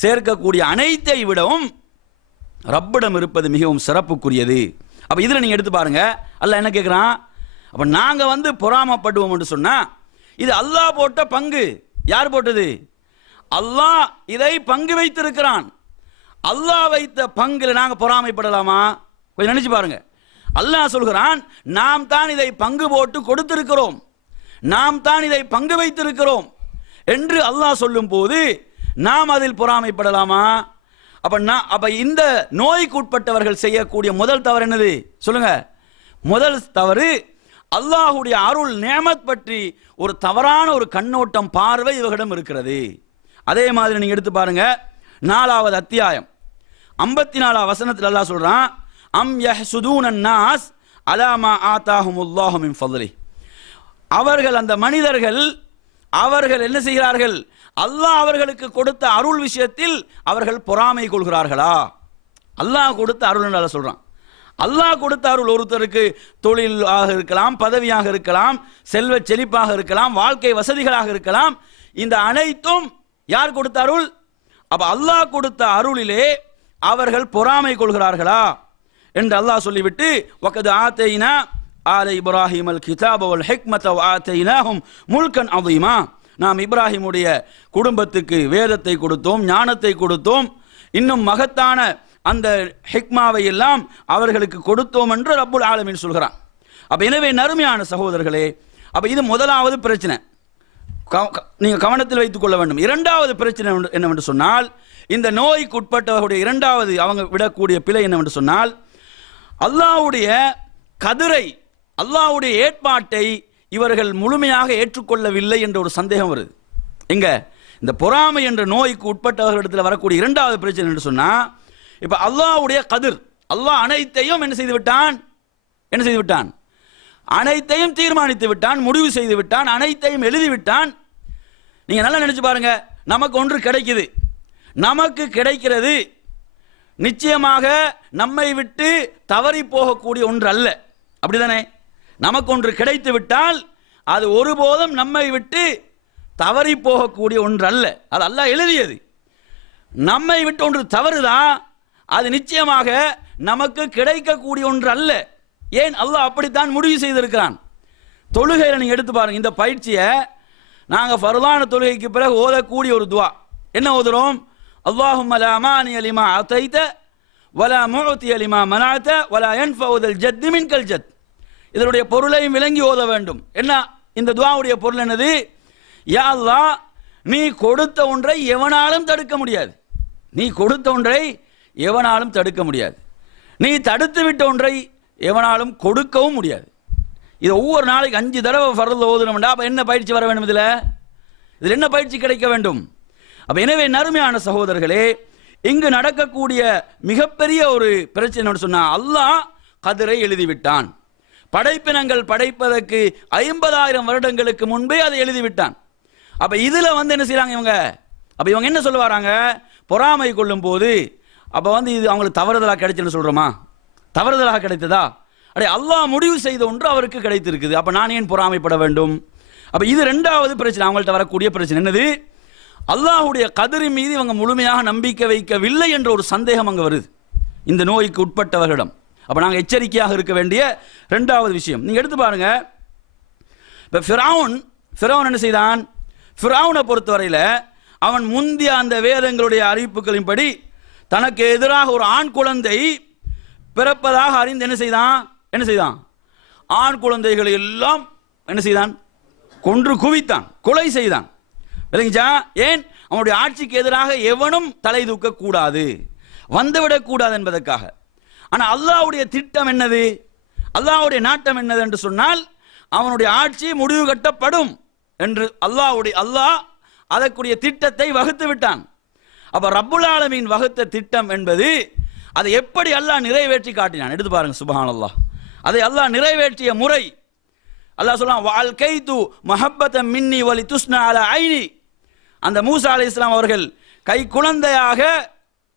சேர்க்கக்கூடிய அனைத்தை விடவும் ரப்பிடம் இருப்பது மிகவும் சிறப்புக்குரியது. அப்ப இதுல நீங்க எடுத்து பாருங்க, அல்லாஹ் என்ன கேட்கிறான், அப்ப நாங்க பொறாமப்படுவோம் என்று சொன்னா, இது அல்லாஹ் போட்ட பங்கு. யார் போட்டது? அல்லாஹ் இதை பங்கு வைத்திருக்கிறான். அல்லாஹ் வைத்த பங்குல நாங்க பொறாமைப்படலாமா? கொஞ்சம் நினைச்சு பாருங்க. அல்லாஹ் சொல்கிறான், நாம் தான் இதை பங்கு போட்டு கொடுத்திருக்கிறோம், நாம் தான் இதை பங்கு வைத்திருக்கிறோம் என்று அல்லாஹ் சொல்லும் போது நாம் அதில் பொறாமைப்படலாமா? அப்ப இந்த நோய்க்கு உட்பட்டவர்கள் செய்யக்கூடிய முதல் தவறு என்னது சொல்லுங்க? முதல் தவறு, அல்லாஹுடைய அருள் நேமத் பற்றி ஒரு தவறான ஒரு கண்ணோட்டம், பார்வை இவர்களிடம் இருக்கிறது. அதே மாதிரி நீங்க எடுத்து பாருங்க, 4வது அத்தியாயம் 54வது வசனத்தில் அல்லாஹ் சொல்றான், அம் யஹ்சுதூனன் நாஸ் அலா மா ஆதாஹுமுல்லாஹு மின் ஃபضலி, அவர்கள் அந்த மனிதர்கள் அவர்கள் என்ன செய்கிறார்கள், அல்லாஹ் அவர்களுக்கு கொடுத்த அருள் விஷயத்தில் அவர்கள் பொறாமை கொள்கிறார்களா? அல்லாஹ் கொடுத்த அருள் என்று சொல்றான். அல்லாஹ் கொடுத்த அருள் ஒருத்தருக்கு தொழிலாக இருக்கலாம், பதவியாக இருக்கலாம், செல்வ செழிப்பாக இருக்கலாம், வாழ்க்கை வசதிகளாக இருக்கலாம். இந்த அனைத்தும் யார் கொடுத்த அருள்? அப்ப அல்லாஹ் கொடுத்த அருளிலே அவர்கள் பொறாமை கொள்கிறார்களா என்று அல்லாஹ் சொல்லிவிட்டு, வகத் ஆதைனா ஆல இப்ராஹிம் அல் கிதாப வல் ஹிக்மத வ ஆதைனாஹும் முல்கன் அதீமா, நாம் இப்ராஹிமுடைய குடும்பத்துக்கு வேதத்தை கொடுத்தோம், ஞானத்தை கொடுத்தோம், இன்னும் மகத்தான அந்த ஹிக்மாவை எல்லாம் அவர்களுக்கு கொடுத்தோம் என்று ரப்புல் ஆலமீன் சொல்கிறான். அப்ப எனவே நறுமையான சகோதரர்களே, அப்ப இது முதலாவது பிரச்சனை, நீங்க கவனத்தில் வைத்துக் கொள்ள வேண்டும். இரண்டாவது பிரச்சனை என்னவென்று சொன்னால், இந்த நோய்க்கு உட்பட்டவர்களுடைய இரண்டாவது அவங்க விடக்கூடிய பிழை என்னவென்று சொன்னால், அல்லாஹ்வுடைய கதிரை, அல்லாஹ்வுடைய ஏற்பாட்டை இவர்கள் முழுமையாக ஏற்றுக்கொள்ளவில்லை என்ற ஒரு சந்தேகம் வருது. எங்க இந்த பொறாமை என்ற நோய்க்கு உட்பட்டவர்களிடத்தில் வரக்கூடிய இரண்டாவது பிரச்சனை என்று சொன்னா, இப்ப அல்லாஹ்வுடைய கதிர், அல்லாஹ் அனைத்தையும் என்ன செய்து விட்டான், அனைத்தையும் தீர்மானித்து விட்டான், முடிவு செய்து விட்டான், அனைத்தையும் எழுதிவிட்டான். நீங்க நல்லா நினைச்சு பாருங்க, நமக்கு ஒன்று கிடைக்குது, நமக்கு கிடைக்கிறது நிச்சயமாக நம்மை விட்டு தவறி போகக்கூடிய ஒன்று அல்ல. அப்படிதானே? நமக்கு ஒன்று கிடைத்து விட்டால் அது ஒருபோதும் நம்மை விட்டு தவறி போகக்கூடிய ஒன்று அல்ல. அது அல்லாஹ் எழுதியது. நம்மை விட்டு ஒன்று தவறுதான், அது நிச்சயமாக நமக்கு கிடைக்கக்கூடிய ஒன்று அல்ல. ஏன்? அல்லாஹ் அப்படித்தான் முடிவு செய்திருக்கிறான். தொழுகையில் நீங்கள் எடுத்து பாருங்க, இந்த பயிற்சியை நாங்கள் ஃபர்லான தொழுகைக்கு பிறகு ஓதக்கூடிய ஒரு துவா. என்ன ஓதுறோம்? அல்லாஹும்ம லா மானிய லிமா அதைத வலா முஅதிய லிமா மனஅத வலா யன்ஃபஉ தல் ஜத் மின்கல் ஜத். இதனுடைய பொருளையும் விளங்கி ஓத வேண்டும். என்ன இந்த துவாவுடைய பொருள் என்னது? யா அல்லாஹ், நீ கொடுத்த ஒன்றை எவனாலும் தடுக்க முடியாது. நீ கொடுத்த ஒன்றை எவனாலும் தடுக்க முடியாது. நீ தடுத்து விட்ட ஒன்றை எவனாலும் கொடுக்கவும் முடியாது. இது ஒவ்வொரு நாளைக்கு 5 தடவை ஃபர்ல் ஓதுனோம்டா அப்போ என்ன பயிற்சி வர வேண்டும்? இதில் என்ன பயிற்சி கிடைக்க வேண்டும்? அப்போ எனவே நறுமையான சகோதரர்களே, இங்கு நடக்கக்கூடிய மிகப்பெரிய ஒரு பிரச்சனை சொன்னால், அல்லாஹ் கதிரை எழுதிவிட்டான். படைப்பினங்கள் படைப்பதற்கு 50,000 வருடங்களுக்கு முன்பே அதை எழுதிவிட்டான். அப்போ இதில் என்ன செய்கிறாங்க இவங்க? அப்போ இவங்க என்ன சொல்ல வராங்க? பொறாமை கொள்ளும் போது அப்போ இது அவங்களுக்கு தவறுதலாக கிடைச்சுன்னு சொல்கிறோமா? தவறுதலாக கிடைத்ததா? அடே, அல்லாஹ் முடிவு செய்த ஒன்று அவருக்கு கிடைத்திருக்குது, அப்போ நான் ஏன் பொறாமைப்பட வேண்டும்? அப்போ இது 2வது பிரச்சனை, அவங்கள்ட்ட வரக்கூடிய பிரச்சனை. என்னது? அல்லாஹுடைய கதிரி மீது இவங்க முழுமையாக நம்பிக்கை வைக்கவில்லை என்ற ஒரு சந்தேகம் அங்கே வருது இந்த நோய்க்கு உட்பட்டவர்களிடம். அப்போ நாங்கள் எச்சரிக்கையாக இருக்க வேண்டிய 2வது விஷயம். நீங்கள் எடுத்து பாருங்க, இப்போ ஃபிரௌன் என்ன செய்தான்? ஃபிரௌனை பொறுத்தவரையில் அவன் முந்திய அந்த வேதங்களுடைய அறிவிப்புகளின்படி தனக்கு எதிராக ஒரு ஆண் குழந்தை பிறப்பதாக அறிந்து என்ன செய்தான்? ஆண் குழந்தைகளை எல்லாம் என்ன செய்தான்? கொன்று குவித்தான், கொலை செய்தான். விளங்கிச்சா? ஏன்? அவனுடைய ஆட்சிக்கு எதிராக எவனும் தலை தூக்கக்கூடாது, வந்துவிடக்கூடாது என்பதற்காக. ஆனால் அல்லாஹ்வுடைய திட்டம் என்னது? அல்லாஹ்வுடைய நாட்டம் என்னது என்று சொன்னால், அவனுடைய ஆட்சி முடிவு கட்டப்படும் என்று அல்லாஹ் அதற்குரிய திட்டத்தை வகுத்து விட்டான். அப்ப ரப்புல் ஆலமீன் வகுத்த திட்டம் என்பது அதை எப்படி அல்லாஹ் நிறைவேற்றி காட்டினான். எடுத்து பாருங்க, சுப்ஹானல்லாஹ். அதை அல்லாஹ் நிறைவேற்றிய முறை அல்லாஹ் சொல்றான், வஅல்கைது மஹப்பத்தன் மின்னி வலிதுஸ்னா அலா ஐனி. அந்த மூசா அலைஹிஸ்ஸலாம் அவர்கள் கை குழந்தையாக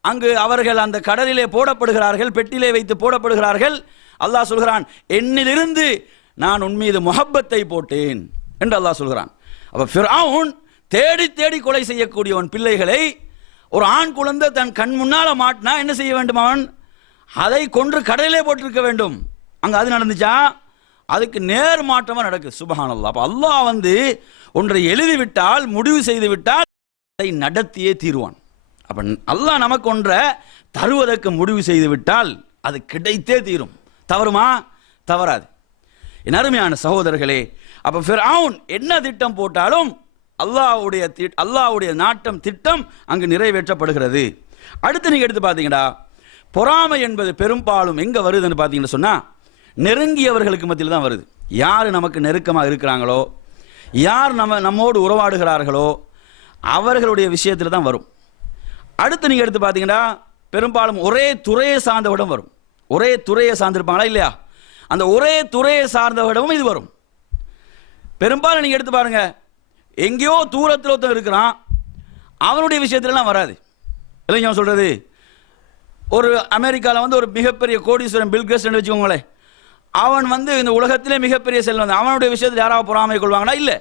அங்கு அவர்கள் அந்த கடலிலே போடப்படுகிறார்கள், பெட்டிலே வைத்து போடப்படுகிறார்கள். அல்லாஹ் சொல்கிறான், என்னிலிருந்து நான் உன் மீது முஹப்பத்தை போட்டேன் என்று அல்லாஹ் சொல்கிறான். அப்ப ஃபிரௌன் தேடி தேடி கொலை செய்யக்கூடியவன் பிள்ளைகளை ஒரு ஆண் குழந்தை தன் கண் முன்னால மாட்டினா என்ன செய்ய வேண்டும்? அவன் அதை கொன்று கடலிலே போட்டிருக்க வேண்டும். அங்க அது நடந்துச்சா? அதுக்கு நேர் மாற்றமா நடக்குது. சுப்ஹானல்லாஹ். அப்ப அல்லாஹ் ஒன்றை எழுதிவிட்டால், முடிவு செய்து விட்டால் அதை நடத்தியே தீருவான். அப்ப அல்லாஹ் நமக்கு ஒன்றை தருவதற்கு முடிவு செய்து விட்டால் அது கிடைத்தே தீரும். தவறுமா? தவறாது. என் அருமையான சகோதரர்களே, அப்ப ஃபிரௌன் என்ன திட்டம் போட்டாலும் அல்லாஹ்வுடைய நாட்டம் திட்டம் அங்கு நிறைவேற்றப்படுகிறது. அடுத்து நீங்க எடுத்து பார்த்தீங்கடா, பொறாமை என்பது பெரும்பாலும் எங்க வருதுன்னு பார்த்தீங்கன்னு சொன்னா, நெருங்கியவர்களுக்கு மத்தியில் தான் வருது. யார் நமக்கு நெருக்கமாக இருக்கிறாங்களோ, யார் நம்மோடு உறவாடுகிறார்களோ அவர்களுடைய விஷயத்தில் தான் வரும். அடுத்து நீங்க எடுத்து பார்த்தீங்கன்னா, பெரும்பாலும் ஒரே துறையை சார்ந்தவிடம் வரும். ஒரே துறையை சார்ந்திருப்பாங்களா இல்லையா? அந்த ஒரே துறையை சார்ந்தவிடமும் இது வரும். பெரும்பாலும் நீங்க எடுத்து பாருங்க, எங்கேயோ தூரத்தில் ஒருத்தன் இருக்கிறான், அவனுடைய விஷயத்துலலாம் வராது. இல்லைங்க சொல்றது, ஒரு அமெரிக்காவில் ஒரு மிகப்பெரிய கோடீஸ்வரன் பில் கேட்ஸ் வச்சுக்கோங்களேன், அவன் இந்த உலகத்திலே மிகப்பெரிய செல்வன், அவனுடைய விஷயத்தில் யாராவது பொறாமை கொள்வாங்களா? இல்லை.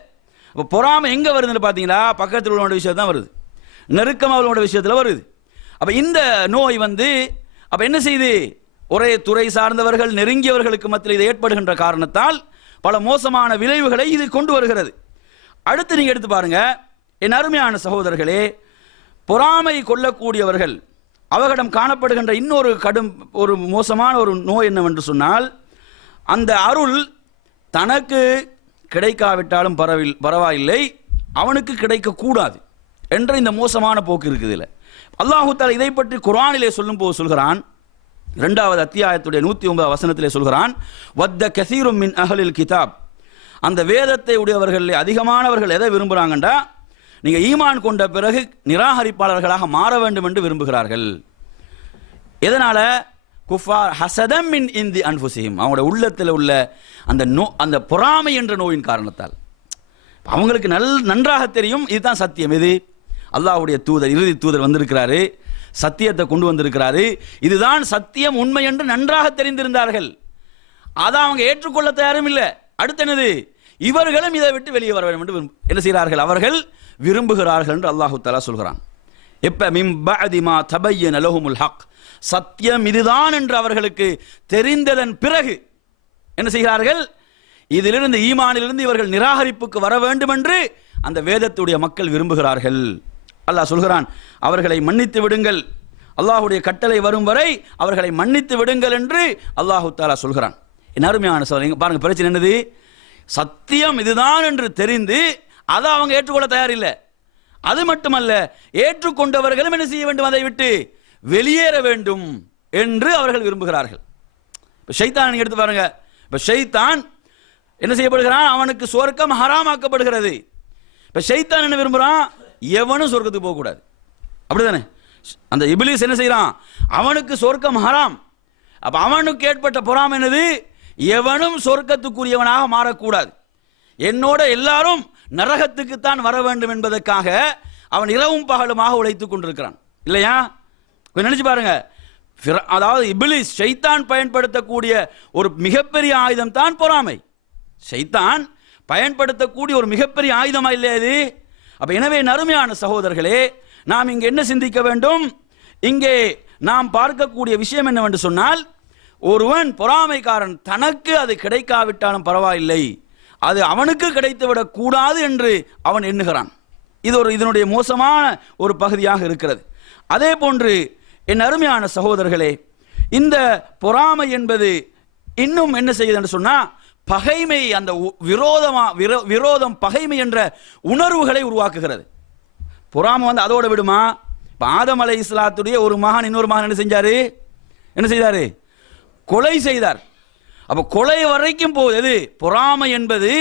இப்போ பொறாமை எங்கே வருதுன்னு பார்த்தீங்களா? பக்கத்தில் உள்ளவனுடைய விஷயத்தில் தான் வருது, நெருக்கமாக உள்ளவனுடைய விஷயத்தில் வருது. அப்போ இந்த நோய் அப்போ என்ன செய்யுது? ஒரே துறை சார்ந்தவர்கள் நெருங்கியவர்களுக்கு மத்தியில் இது ஏற்படுகின்ற காரணத்தால் பல மோசமான விளைவுகளை இது கொண்டு வருகிறது. அடுத்து நீங்க எடுத்து பாருங்க, என் அருமையான சகோதரர்களே, பொறாமை கொள்ளக்கூடியவர்கள் அவர்களிடம் காணப்படுகின்ற இன்னொரு ஒரு மோசமான ஒரு நோய் என்னவென்று சொன்னால், அந்த அருள் தனக்கு கிடைக்காவிட்டாலும் பரவாயில்லை, அவனுக்கு கிடைக்கக்கூடாது என்ற இந்த மோசமான போக்கு இருக்குது. அல்லாஹு தஆலா இதை பற்றி குர்ஆனிலே சொல்லும் போது சொல்கிறான், 2வது அத்தியாயத்துடைய 109 வசனத்திலே சொல்கிறான், வத்த கஸீரும் மின் அஹ்லில் கிதாப். அந்த வேதத்தை உடையவர்கள் அதிகமானவர்கள் எதை விரும்புகிறாங்கண்டா, நீங்க ஈமான் கொண்ட பிறகு நிராகரிப்பாளர்களாக மாற வேண்டும் என்று விரும்புகிறார்கள். எதனால? குஃபார் ஹசதம் மின் இந்தி அன்ஃபுஸிஹிம், அவங்களுடைய உள்ளத்தில் உள்ள அந்த பொறாமை என்ற நோயின் காரணத்தால். அவங்களுக்கு நன்றாக தெரியும் இதுதான் சத்தியம், இது அல்லாஹ்வுடைய தூதர், இறுதி தூதர் வந்திருக்கிறாரு, சத்தியத்தை கொண்டு வந்திருக்கிறாரு. இதுதான் சத்தியம், உண்மை என்று நன்றாக தெரிந்திருந்தார்கள். அதை அவங்க ஏற்றுக்கொள்ள தயாரும் இல்லை. அடுத்து என்னது? இவர்களும் இதை விட்டு வெளியே வர வேண்டும் என்று என்ன செய்கிறார்கள்? அவர்கள் விரும்புகிறார்கள் என்று அல்லாஹு தஆலா சொல்கிறான். எப்ப மின் பஅதி மா தபய்யன லஹுமுல் ஹக், சத்தியம் இதுதான் என்று அவர்களுக்கு தெரிந்ததன் பிறகு என்ன செய்கிறார்கள்? இதிலிருந்து, ஈமானிலிருந்து இவர்கள் நிராகரிப்புக்கு வர வேண்டும் என்று அந்த வேதத்துடைய மக்கள் விரும்புகிறார்கள். அல்லாஹ் சொல்கிறான், அவர்களை மன்னித்து விடுங்கள், அல்லாஹுடைய கட்டளை வரும் வரை அவர்களை மன்னித்து விடுங்கள் என்று அல்லாஹு தஆலா சொல்கிறான். என் அருமையான சகோதரர்களே, பாருங்க, பிரச்சனை என்னது? சத்தியம் இதுதான் என்று தெரிந்து அதை அவங்க ஏற்றுக்கொள்ள தயாரில்லை. அது மட்டுமல்ல, ஏற்றுக்கொண்டவர்களும் என்ன செய்ய வேண்டும்? அதை விட்டு வெளியேற வேண்டும் என்று அவர்கள் விரும்புகிறார்கள். இப்போ ஷைத்தான் நீங்க எடுத்து பாருங்க. இப்போ ஷைத்தான் என்ன செய்யப்படுகிறான்? அவனுக்கு சொர்க்கம் ஹராமாக்கப்படுகிறது. இப்போ ஷைத்தான் என்ன விரும்புகிறான்? எவனும் சொர்க்கத்துக்கு போகக்கூடாது. அப்படிதானே? அந்த இப்லீஸ் என்ன செய்யறான்? அவனுக்கு சொர்க்கம் ஹராம். அப்போ அவனுக்கு ஏற்பட்ட பொறாமை என்னது? எவனும் சொர்க்கத்துக்குரியவனாக மாறக்கூடாது, என்னோட எல்லாரும் நரகத்துக்குத்தான் வர வேண்டும் என்பதற்காக அவன் இரவும் பகலுமாக உழைத்துக் கொண்டிருக்கிறான். இல்லையா? நினைச்சு பாருங்க. அதாவது இப்லீஸ், ஷைத்தான் பயன்படுத்தக்கூடிய ஒரு மிகப்பெரிய ஆயுதம் தான் பொறாமை. ஷைத்தான் பயன்படுத்தக்கூடிய ஒரு மிகப்பெரிய ஆயுதமா இல்லையா இது? அப்ப எனவே நறுமையான சகோதரர்களே, நாம் இங்கே என்ன சிந்திக்க வேண்டும்? இங்கே நாம் பார்க்கக்கூடிய விஷயம் என்னவென்று சொன்னால், ஒருவன் பொறாமைக்காரன், தனக்கு அது கிடைக்காவிட்டாலும் பரவாயில்லை, அது அவனுக்கு கிடைத்துவிடக் கூடாது என்று அவன் எண்ணுகிறான். இது இதனுடைய மோசமான ஒரு பகுதியாக இருக்கிறது. அதே போன்று என் அருமையான சகோதரர்களே, இந்த பொறாமை என்பது இன்னும் என்ன செய்யுது என்று சொன்னா, பகைமை, அந்த விரோதம், பகைமை என்ற உணர்வுகளை உருவாக்குகிறது. பொறாமை வந்து அதோட விடுமா? இப்போ ஆதம் அலைஹிஸ்ஸலாத்துடைய ஒரு மகன் இன்னொரு மகன் என்ன செய்தாரு? கொலை செய்தார். அப்போ கொலை வரைக்கும் போகுது. பொறாமை என்பது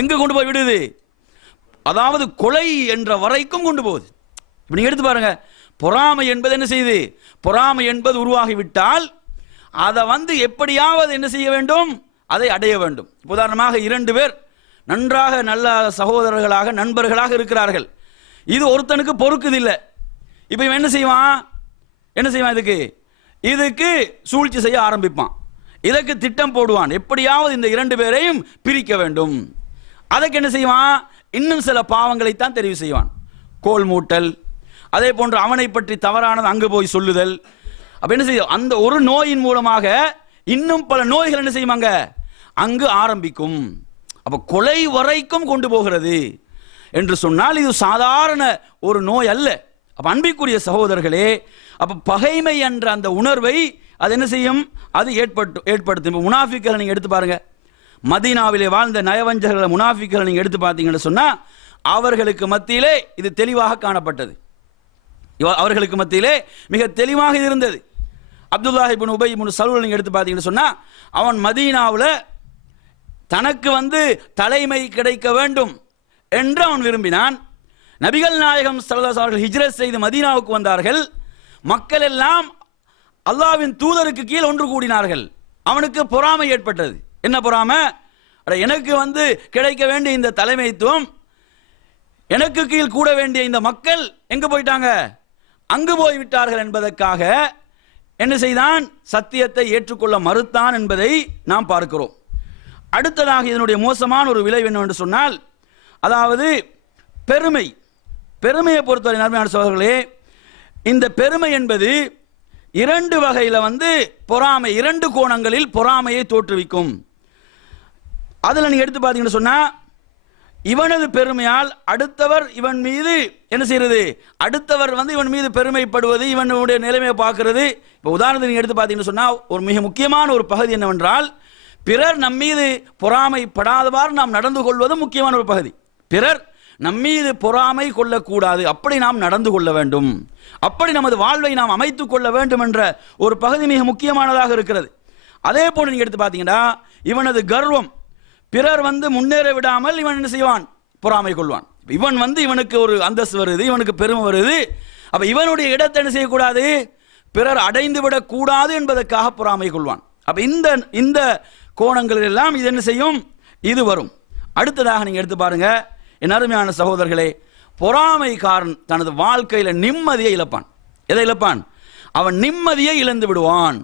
எங்க கொண்டு போய் விடுது? அதாவது கொலை என்ற வரைக்கும் கொண்டு போகுது. இப்ப நீங்க எடுத்து பாருங்க, பொறாமை என்பது என்ன செய்யுது? பொறாமை என்பது உருவாகிவிட்டால் அதை வந்து எப்படியாவது என்ன செய்ய வேண்டும்? அதை அடைய வேண்டும். உதாரணமாக, 2 பேர் நன்றாக நல்ல சகோதரர்களாக நண்பர்களாக இருக்கிறார்கள். இது ஒருத்தனுக்கு பொறுக்குது இல்லை. இப்போ இவன் என்ன செய்வான்? இதுக்கு சூழ்ச்சி செய்ய ஆரம்பிப்பான். இதற்கு திட்டம் போடுவான். எப்படியாவது இந்த 2 பேரையும் பிரிக்க வேண்டும். அதற்கு என்ன செய்வான்? இன்னும் சில பாவங்களைத்தான் தெரிவு செய்வான். கோல் மூட்டல், அதே போன்று அவனை பற்றி தவறானது அங்கு போய் சொல்லுதல். அப்ப என்ன செய்யும்? அந்த ஒரு நோயின் மூலமாக இன்னும் பல நோய்கள் என்ன செய்வாங்க? அங்கு ஆரம்பிக்கும். அப்ப கொலை வரைக்கும் கொண்டு போகிறது என்று சொன்னால் இது சாதாரண ஒரு நோய் அல்ல. அப்ப அன்பிற்குரிய சகோதரர்களே, அப்ப பகைமை என்ற அந்த உணர்வை அது என்ன செய்யும்? அது ஏற்படுத்தும். முனாஃபிக்களை நீங்க எடுத்து பாருங்க. மதீனாவிலே வாழ்ந்த நயவஞ்சகர்களை, முனாஃபிக்களை நீங்க எடுத்து பார்த்தீங்கன்னு சொன்னா, அவர்களுக்கு மத்தியிலே இது தெளிவாக காணப்பட்டது. அவர்களுக்கு மத்தியிலே மிக தெளிவாக இருந்தது. அப்துல்லாஹ் இப்னு உபை இப்னு சலூல் நீங்க எடுத்து பார்த்தீங்கன்னு சொன்னா, அவன் மதீனாவில் தனக்கு வந்து தலைமை கிடைக்க வேண்டும் என்று அவன் விரும்பினான். நபிகள் நாயகம் ஸல்லல்லாஹு அலைஹி வஸல்லம் ஹிஜ்ரத் செய்து மதீனாவுக்கு வந்தார்கள். மக்கள் எல்லாம் அல்லாஹ்வின் தூதருக்கு கீழ் ஒன்று கூடினார்கள். அவனுக்கு பொறாமை ஏற்பட்டது. என்ன பொறாமை? எனக்கு வந்து கிடைக்க வேண்டிய இந்த தலைமைத்துவம், எனக்கு கீழ் கூட வேண்டிய இந்த மக்கள் எங்க போயிட்டாங்க? அங்கு போய்விட்டார்கள் என்பதற்காக என்ன செய்தான்? சத்தியத்தை ஏற்றுக்கொள்ள மறுத்தான் என்பதை நாம் பார்க்கிறோம். அடுத்ததாக இதனுடைய மோசமான ஒரு விளைவு என்னவென்று சொன்னால், அதாவது பெருமையை பொறுத்தவரை நன்மையான சகோதரர்களே, இந்த பெருமை என்பது 2 வகையில் வந்து பொறாமை, 2 கோணங்களில் பொறாமையை தோற்றுவிக்கும். அதில் நீங்க எடுத்து பார்த்தீங்கன்னு சொன்னா, இவனது பெருமையால் அடுத்தவர் இவன் மீது என்ன செய்யறது? அடுத்தவர் வந்து இவன் மீது பெருமைப்படுவது, இவனுடைய நிலைமையை பார்க்கிறது. இப்போ உதாரணத்துக்கு நீங்க எடுத்து பார்த்தீங்கன்னு சொன்னா, ஒரு மிக முக்கியமான ஒரு பகுதி என்னவென்றால், பிறர் நம்மீது பொறாமைப்படாதவாறு நாம் நடந்து கொள்வது முக்கியமான ஒரு பகுதி. பிறர் நம்மீது பொறாமை கொள்ளக்கூடாது, அப்படி நாம் நடந்து கொள்ள வேண்டும், அப்படி நமது வாழ்வை நாம் அமைத்துக் கொள்ள வேண்டும் என்ற ஒரு பகுதி மிக முக்கியமானதாக இருக்கிறது. அதே போல நீங்க எடுத்து பார்த்தீங்கன்னா, இவனது கர்வம், பிறர் வந்து முன்னேற விடாமல் இவன் என்ன செய்வான்? பொறாமை கொள்வான். இவன் வந்து இவனுக்கு ஒரு அந்தஸ்து வருது, இவனுக்கு பெருமை வருது. அப்ப இவனுடைய இடத்தை என்ன செய்யக்கூடாது? பிறர் அடைந்து விடக் கூடாது என்பதற்காக பொறாமை கொள்வான். அப்ப இந்த கோணங்கள் எல்லாம் இது என்ன செய்யும்? இது வரும். அடுத்ததாக நீங்க எடுத்து பாருங்க என் அருமையான சகோதரர்களே, பொறாமைக்காரன் தனது வாழ்க்கையில நிம்மதியை இழப்பான். எதை இழப்பான்? அவன் நிம்மதியை இழந்து விடுவான்.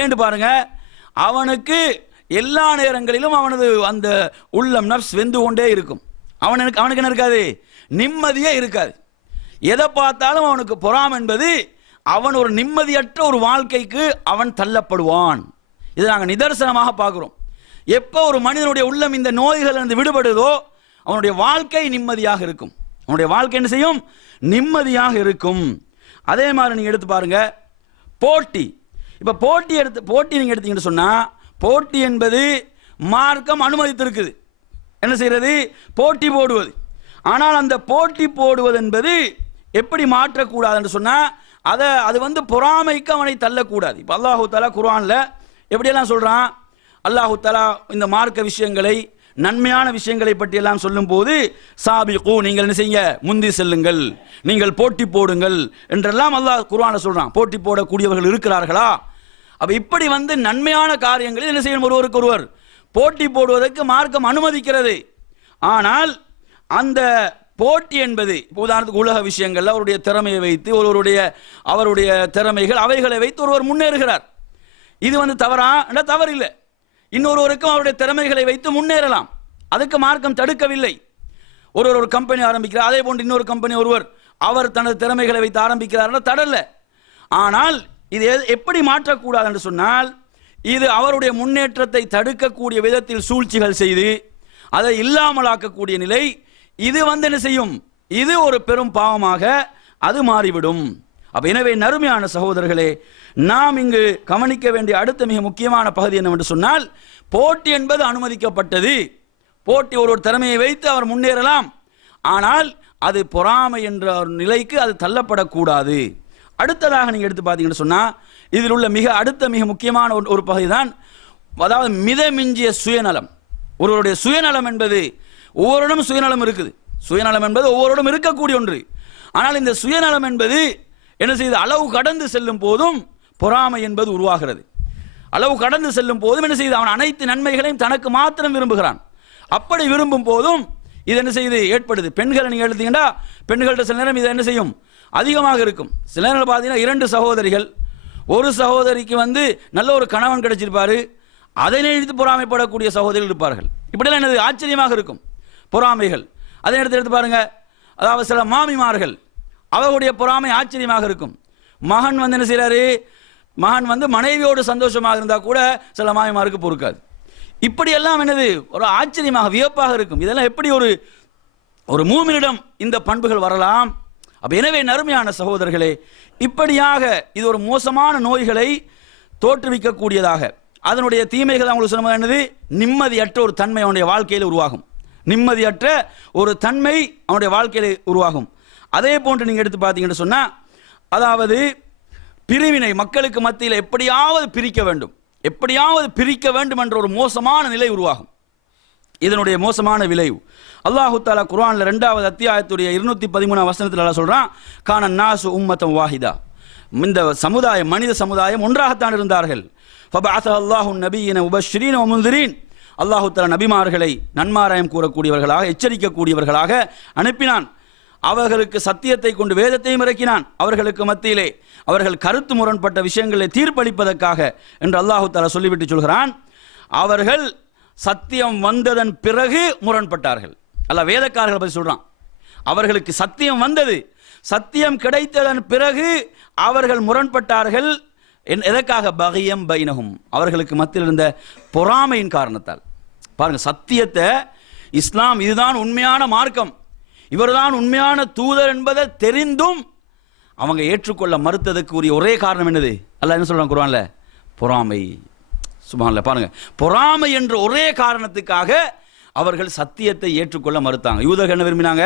ஏன்னு பாருங்க, அவனுக்கு எல்லா நேரங்களிலும் அவனது அந்த உள்ளம் நஃப்ஸ் வெந்து கொண்டே இருக்கும். அவனுக்கு என்ன இருக்காது, நிம்மதியே இருக்காது. எதை பார்த்தாலும் அவனுக்கு பொறாமை என்பது, அவன் ஒரு நிம்மதியற்ற ஒரு வாழ்க்கைக்கு அவன் தள்ளப்படுவான். இதை நாங்கள் நிதர்சனமாக பார்க்கிறோம். எப்போ ஒரு மனிதனுடைய உள்ளம் இந்த நோய்கள் இருந்து விடுபடுதோ அவனுடைய வாழ்க்கை நிம்மதியாக இருக்கும். அவனுடைய வாழ்க்கை என்ன செய்யும், நிம்மதியாக இருக்கும். அதே மாதிரி நீங்கள் எடுத்து பாருங்க, போட்டி. இப்போ போட்டி நீங்கள் எடுத்தீங்கன்னு சொன்னால், போட்டி என்பது மார்க்கம் அனுமதித்திருக்குது. என்ன செய்யறது, போட்டி போடுவது. ஆனால் அந்த போட்டி போடுவது என்பது எப்படி மாற்றக்கூடாது என்று சொன்னால், அது பொறாமைக்கு அவனை தள்ளக்கூடாது. இப்போ அல்லாஹு தஆலா குர்ஆனில் எப்படியெல்லாம் சொல்கிறான், அல்லாஹு தஆலா இந்த மார்க்க விஷயங்களை, நன்மையான விஷயங்களை பற்றி எல்லாம் சொல்லும் போது, சாபிகு, நீங்கள் என்ன செய்யுங்க, முந்தி செல்லுங்கள், நீங்கள் போட்டி போடுங்கள் என்றெல்லாம் அல்லாஹ் குர்ஆனில் சொல்கிறான். போட்டி போடக்கூடியவர்கள் இருக்கிறார்களா? அப்போ இப்படி நன்மையான காரியங்களில் என்ன செய்யணும், ஒருவருக்கு ஒருவர் போட்டி போடுவதற்கு மார்க்கம் அனுமதிக்கிறது. ஆனால் அந்த போட்டி என்பது, உதாரணத்துக்கு உலக விஷயங்கள், அவருடைய திறமையை வைத்து அவருடைய திறமைகள் அவைகளை வைத்து ஒருவர் முன்னேறுகிறார். இது தவறா? தவறில்லை. இன்னொருவருக்கும் அவருடைய திறமைகளை வைத்து முன்னேறலாம், அதுக்கு மார்க்கம் தடுக்கவில்லை. ஒரு கம்பெனி ஆரம்பிக்கிறார், அதே போன்று இன்னொரு கம்பெனி அவர் தனது திறமைகளை வைத்து ஆரம்பிக்கிறார், தடல்ல. ஆனால் இது எப்படி மாற்றக்கூடாது என்று சொன்னால், இது அவருடைய முன்னேற்றத்தை தடுக்கக்கூடிய விதத்தில் சூழ்ச்சிகள் செய்து அதை இல்லாமலாக்கக்கூடிய நிலை, இது என்ன செய்யும், இது ஒரு பெரும் பாவமாக அது மாறிவிடும். எனவே நறுமையான சகோதரர்களே, நாம் இங்கு கவனிக்க வேண்டிய அடுத்த மிக முக்கியமான பகுதி என்னவென்று சொன்னால், போட்டி என்பது அனுமதிக்கப்பட்டது. போட்டி ஒரு திறமையை வைத்து அவர் முன்னேறலாம், ஆனால் அது பொறாமை என்ற ஒரு நிலைக்கு அது தள்ளப்படக்கூடாது. அடுத்ததாக நீங்கள் எடுத்து பார்த்தீங்கன்னு சொன்னால், இதில் உள்ள அடுத்த மிக முக்கியமான ஒரு பகுதி தான், அதாவது மிதமிஞ்சிய சுயநலம். ஒருவருடைய சுயநலம் என்பது, ஒவ்வொருவரும் சுயநலம் இருக்குது. சுயநலம் என்பது ஒவ்வொருவரும் இருக்கக்கூடிய ஒன்று. ஆனால் இந்த சுயநலம் என்பது என்ன செய்து, அளவு கடந்து செல்லும் போதும் பொறாமை என்பது உருவாகிறது. அளவு கடந்து செல்லும் போதும் என்ன செய்து, அவன் அனைத்து நன்மைகளையும் தனக்கு மாத்திரம் விரும்புகிறான். அப்படி விரும்பும் போதும் இது என்ன செய்து ஏற்படுது. பெண்களை நீங்கள் எடுத்தீங்கன்னா, பெண்கள்கிட்ட சில நேரம் இது என்ன செய்யும், அதிகமாக இருக்கும். சில நேரம் பார்த்தீங்கன்னா, 2 சகோதரிகள், ஒரு சகோதரிக்கு நல்ல ஒரு கணவன் கிடைச்சிருப்பாரு, அதை நினைத்து பொறாமைப்படக்கூடிய சகோதரிகள் இருப்பார்கள். இப்படிலாம் என்னது ஆச்சரியமாக இருக்கும் பொறாமைகள். அதை எடுத்து பாருங்க, அதாவது சில மாமிமார்கள், அவர்களுடைய பொறாமை ஆச்சரியமாக இருக்கும். மகன் என்ன செய்யறாரு, மகன் மனைவியோடு சந்தோஷமாக இருந்தால் கூட சில மாமிமாருக்கு பொறுக்காது. இப்படியெல்லாம் என்னது ஒரு ஆச்சரியமாக வியப்பாக இருக்கும். இதெல்லாம் எப்படி ஒரு மூமினிடம் இந்த பண்புகள் வரலாம்? எனவே நறுமையான சகோதரர்களே, இப்படியாக இது ஒரு மோசமான நோய்களை தோற்றுவிக்கக்கூடியதாக, அதனுடைய தீமைகள் அவங்களுக்கு சொன்ன என்னது, நிம்மதியற்ற ஒரு தன்மை அவனுடைய வாழ்க்கையில் உருவாகும். நிம்மதியற்ற ஒரு தன்மை அவனுடைய வாழ்க்கையில் உருவாகும். அதே போன்று நீங்கள் எடுத்து பார்த்தீங்கன்னு சொன்னால், அதாவது பிரிவினை, மக்களுக்கு மத்தியில் எப்படியாவது பிரிக்க வேண்டும் என்ற ஒரு மோசமான நிலை உருவாகும். இதனுடைய மோசமான விளைவு அல்லாஹு தஆலா குர்ஆன்ல 2வது அத்தியாயத்துடைய 213 வசனத்தில் அல்லாஹ் சொல்றான், கான நாசு உம்மத்தம் வாஹிதா, இந்த சமுதாயம், மனித சமுதாயம் ஒன்றாகத்தான் இருந்தார்கள். ஃபபஅஸ அல்லாஹு நபியின முபஷ்ஷிரீன வ முன்திரீன், அல்லாஹு தஆலா நபிமார்களை நன்மாராயம் கூறக்கூடியவர்களாக, எச்சரிக்கக்கூடியவர்களாக அனுப்பினான். அவர்களுக்கு சத்தியத்தை கொண்டு வேதத்தையும் இறக்கினான். அவர்களுக்கு மத்தியிலே அவர்கள் கருத்து முரண்பட்ட விஷயங்களை தீர்ப்பளிப்பதற்காக என்று அல்லாஹு தஆலா சொல்லிவிட்டு சொல்கிறான், அவர்கள் சத்தியம் வந்ததன் பிறகு முரண்பட்டார்கள். அல்லாஹ் வேதக்காரர்கள் பற்றி சொல்றான், அவர்களுக்கு சத்தியம் வந்தது, சத்தியம் கிடைத்ததன் பிறகு அவர்கள் முரண்பட்டார்கள். எதற்காக? பகியம் பைனஹும், அவர்களுக்கு மத்தியில் இருந்த பொறாமையின் காரணத்தால். பாருங்க, சத்தியத்தை, இஸ்லாம் இதுதான் உண்மையான மார்க்கம், இவர்தான் உண்மையான தூதர் என்பதை தெரிந்தும் அவங்க ஏற்றுக்கொள்ள மறுத்ததுக்கு உரிய ஒரே காரணம் என்னது? அல்லாஹ் என்ன சொல்றான் குர்ஆன்ல? பொறாமை. சுப்ஹானல்லாஹ். பாருங்க, பொறாமை என்ற ஒரே காரணத்துக்காக அவர்கள் சத்தியத்தை ஏற்றுக்கொள்ள மறுத்தாங்க. யூதர்கள் என்ன விரும்பினாங்க?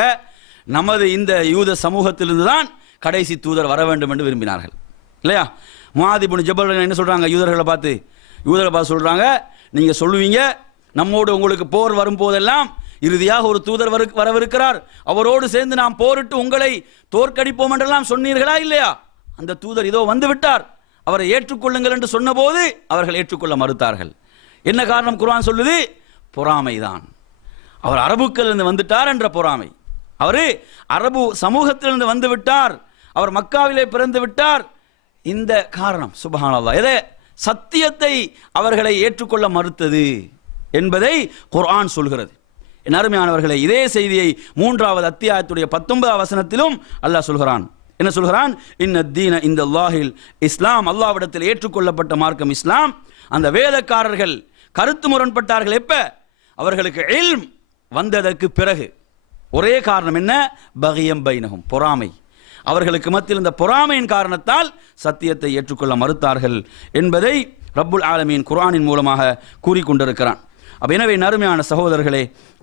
நமது இந்த யூத சமூகத்திலிருந்து தான் கடைசி தூதர் வர வேண்டும் என்று விரும்பினார்கள், இல்லையா? முஆத் இப்னு ஜபல் என்ன சொல்றாங்க, யூதர்களை பார்த்து சொல்றாங்க, நீங்க சொல்லுவீங்க நம்மோடு உங்களுக்கு போர் வரும்போதெல்லாம் இறுதியாக ஒரு தூதர் வரவிருக்கிறார், அவரோடு சேர்ந்து நாம் போரிட்டு உங்களை தோற்கடிப்போம் என்றெல்லாம் சொன்னீர்களா இல்லையா? அந்த தூதர் இதோ வந்து விட்டார், அவரை ஏற்றுக்கொள்ளுங்கள் என்று சொன்னபோது அவர்கள் ஏற்றுக்கொள்ள மறுத்தார்கள். என்ன காரணம்? குர்ஆன் சொல்லுது, பொறாமைதான். அவர் அரபுக்களிலிருந்து வந்துட்டார் என்ற பொறாமை. அவர் அரபு சமூகத்திலிருந்து வந்து விட்டார், அவர் மக்காவிலே பிறந்து விட்டார் இந்த காரணம் சுப்ஹானல்லாஹ். எதை? சத்தியத்தை அவர்களை ஏற்றுக்கொள்ள மறுத்தது என்பதை குர்ஆன் சொல்கிறது. என் அருமையானவர்களே, இதே செய்தியை 3வது அத்தியாயத்துடைய 19வது வசனத்திலும் அல்லாஹ் சொல்கிறான். என்ன சொல்கிறான்? இன்னத்தீன இந்தல்லாஹில் இஸ்லாம், அல்லாஹ்விடத்தில் ஏற்றுக்கொள்ளப்பட்ட மார்க்கம் இஸ்லாம். அந்த வேதக்காரர்கள் கருத்து முரண்பட்டார்கள். எப்ப? அவர்களுக்கு இல்ம் வந்ததற்கு பிறகு. ஒரே காரணம் என்ன? பகியம் பைனஹும், பொறாமை. அவர்களுக்கு மத்தியில் இந்த பொறாமையின் காரணத்தால் சத்தியத்தை ஏற்றுக்கொள்ள மறுத்தார்கள் என்பதை ரப்புல் ஆலமீன் குர்ஆனின் மூலமாக கூறிக்கொண்டிருக்கிறான். அப்ப எனவே நறுமையான சகோதரர்களே,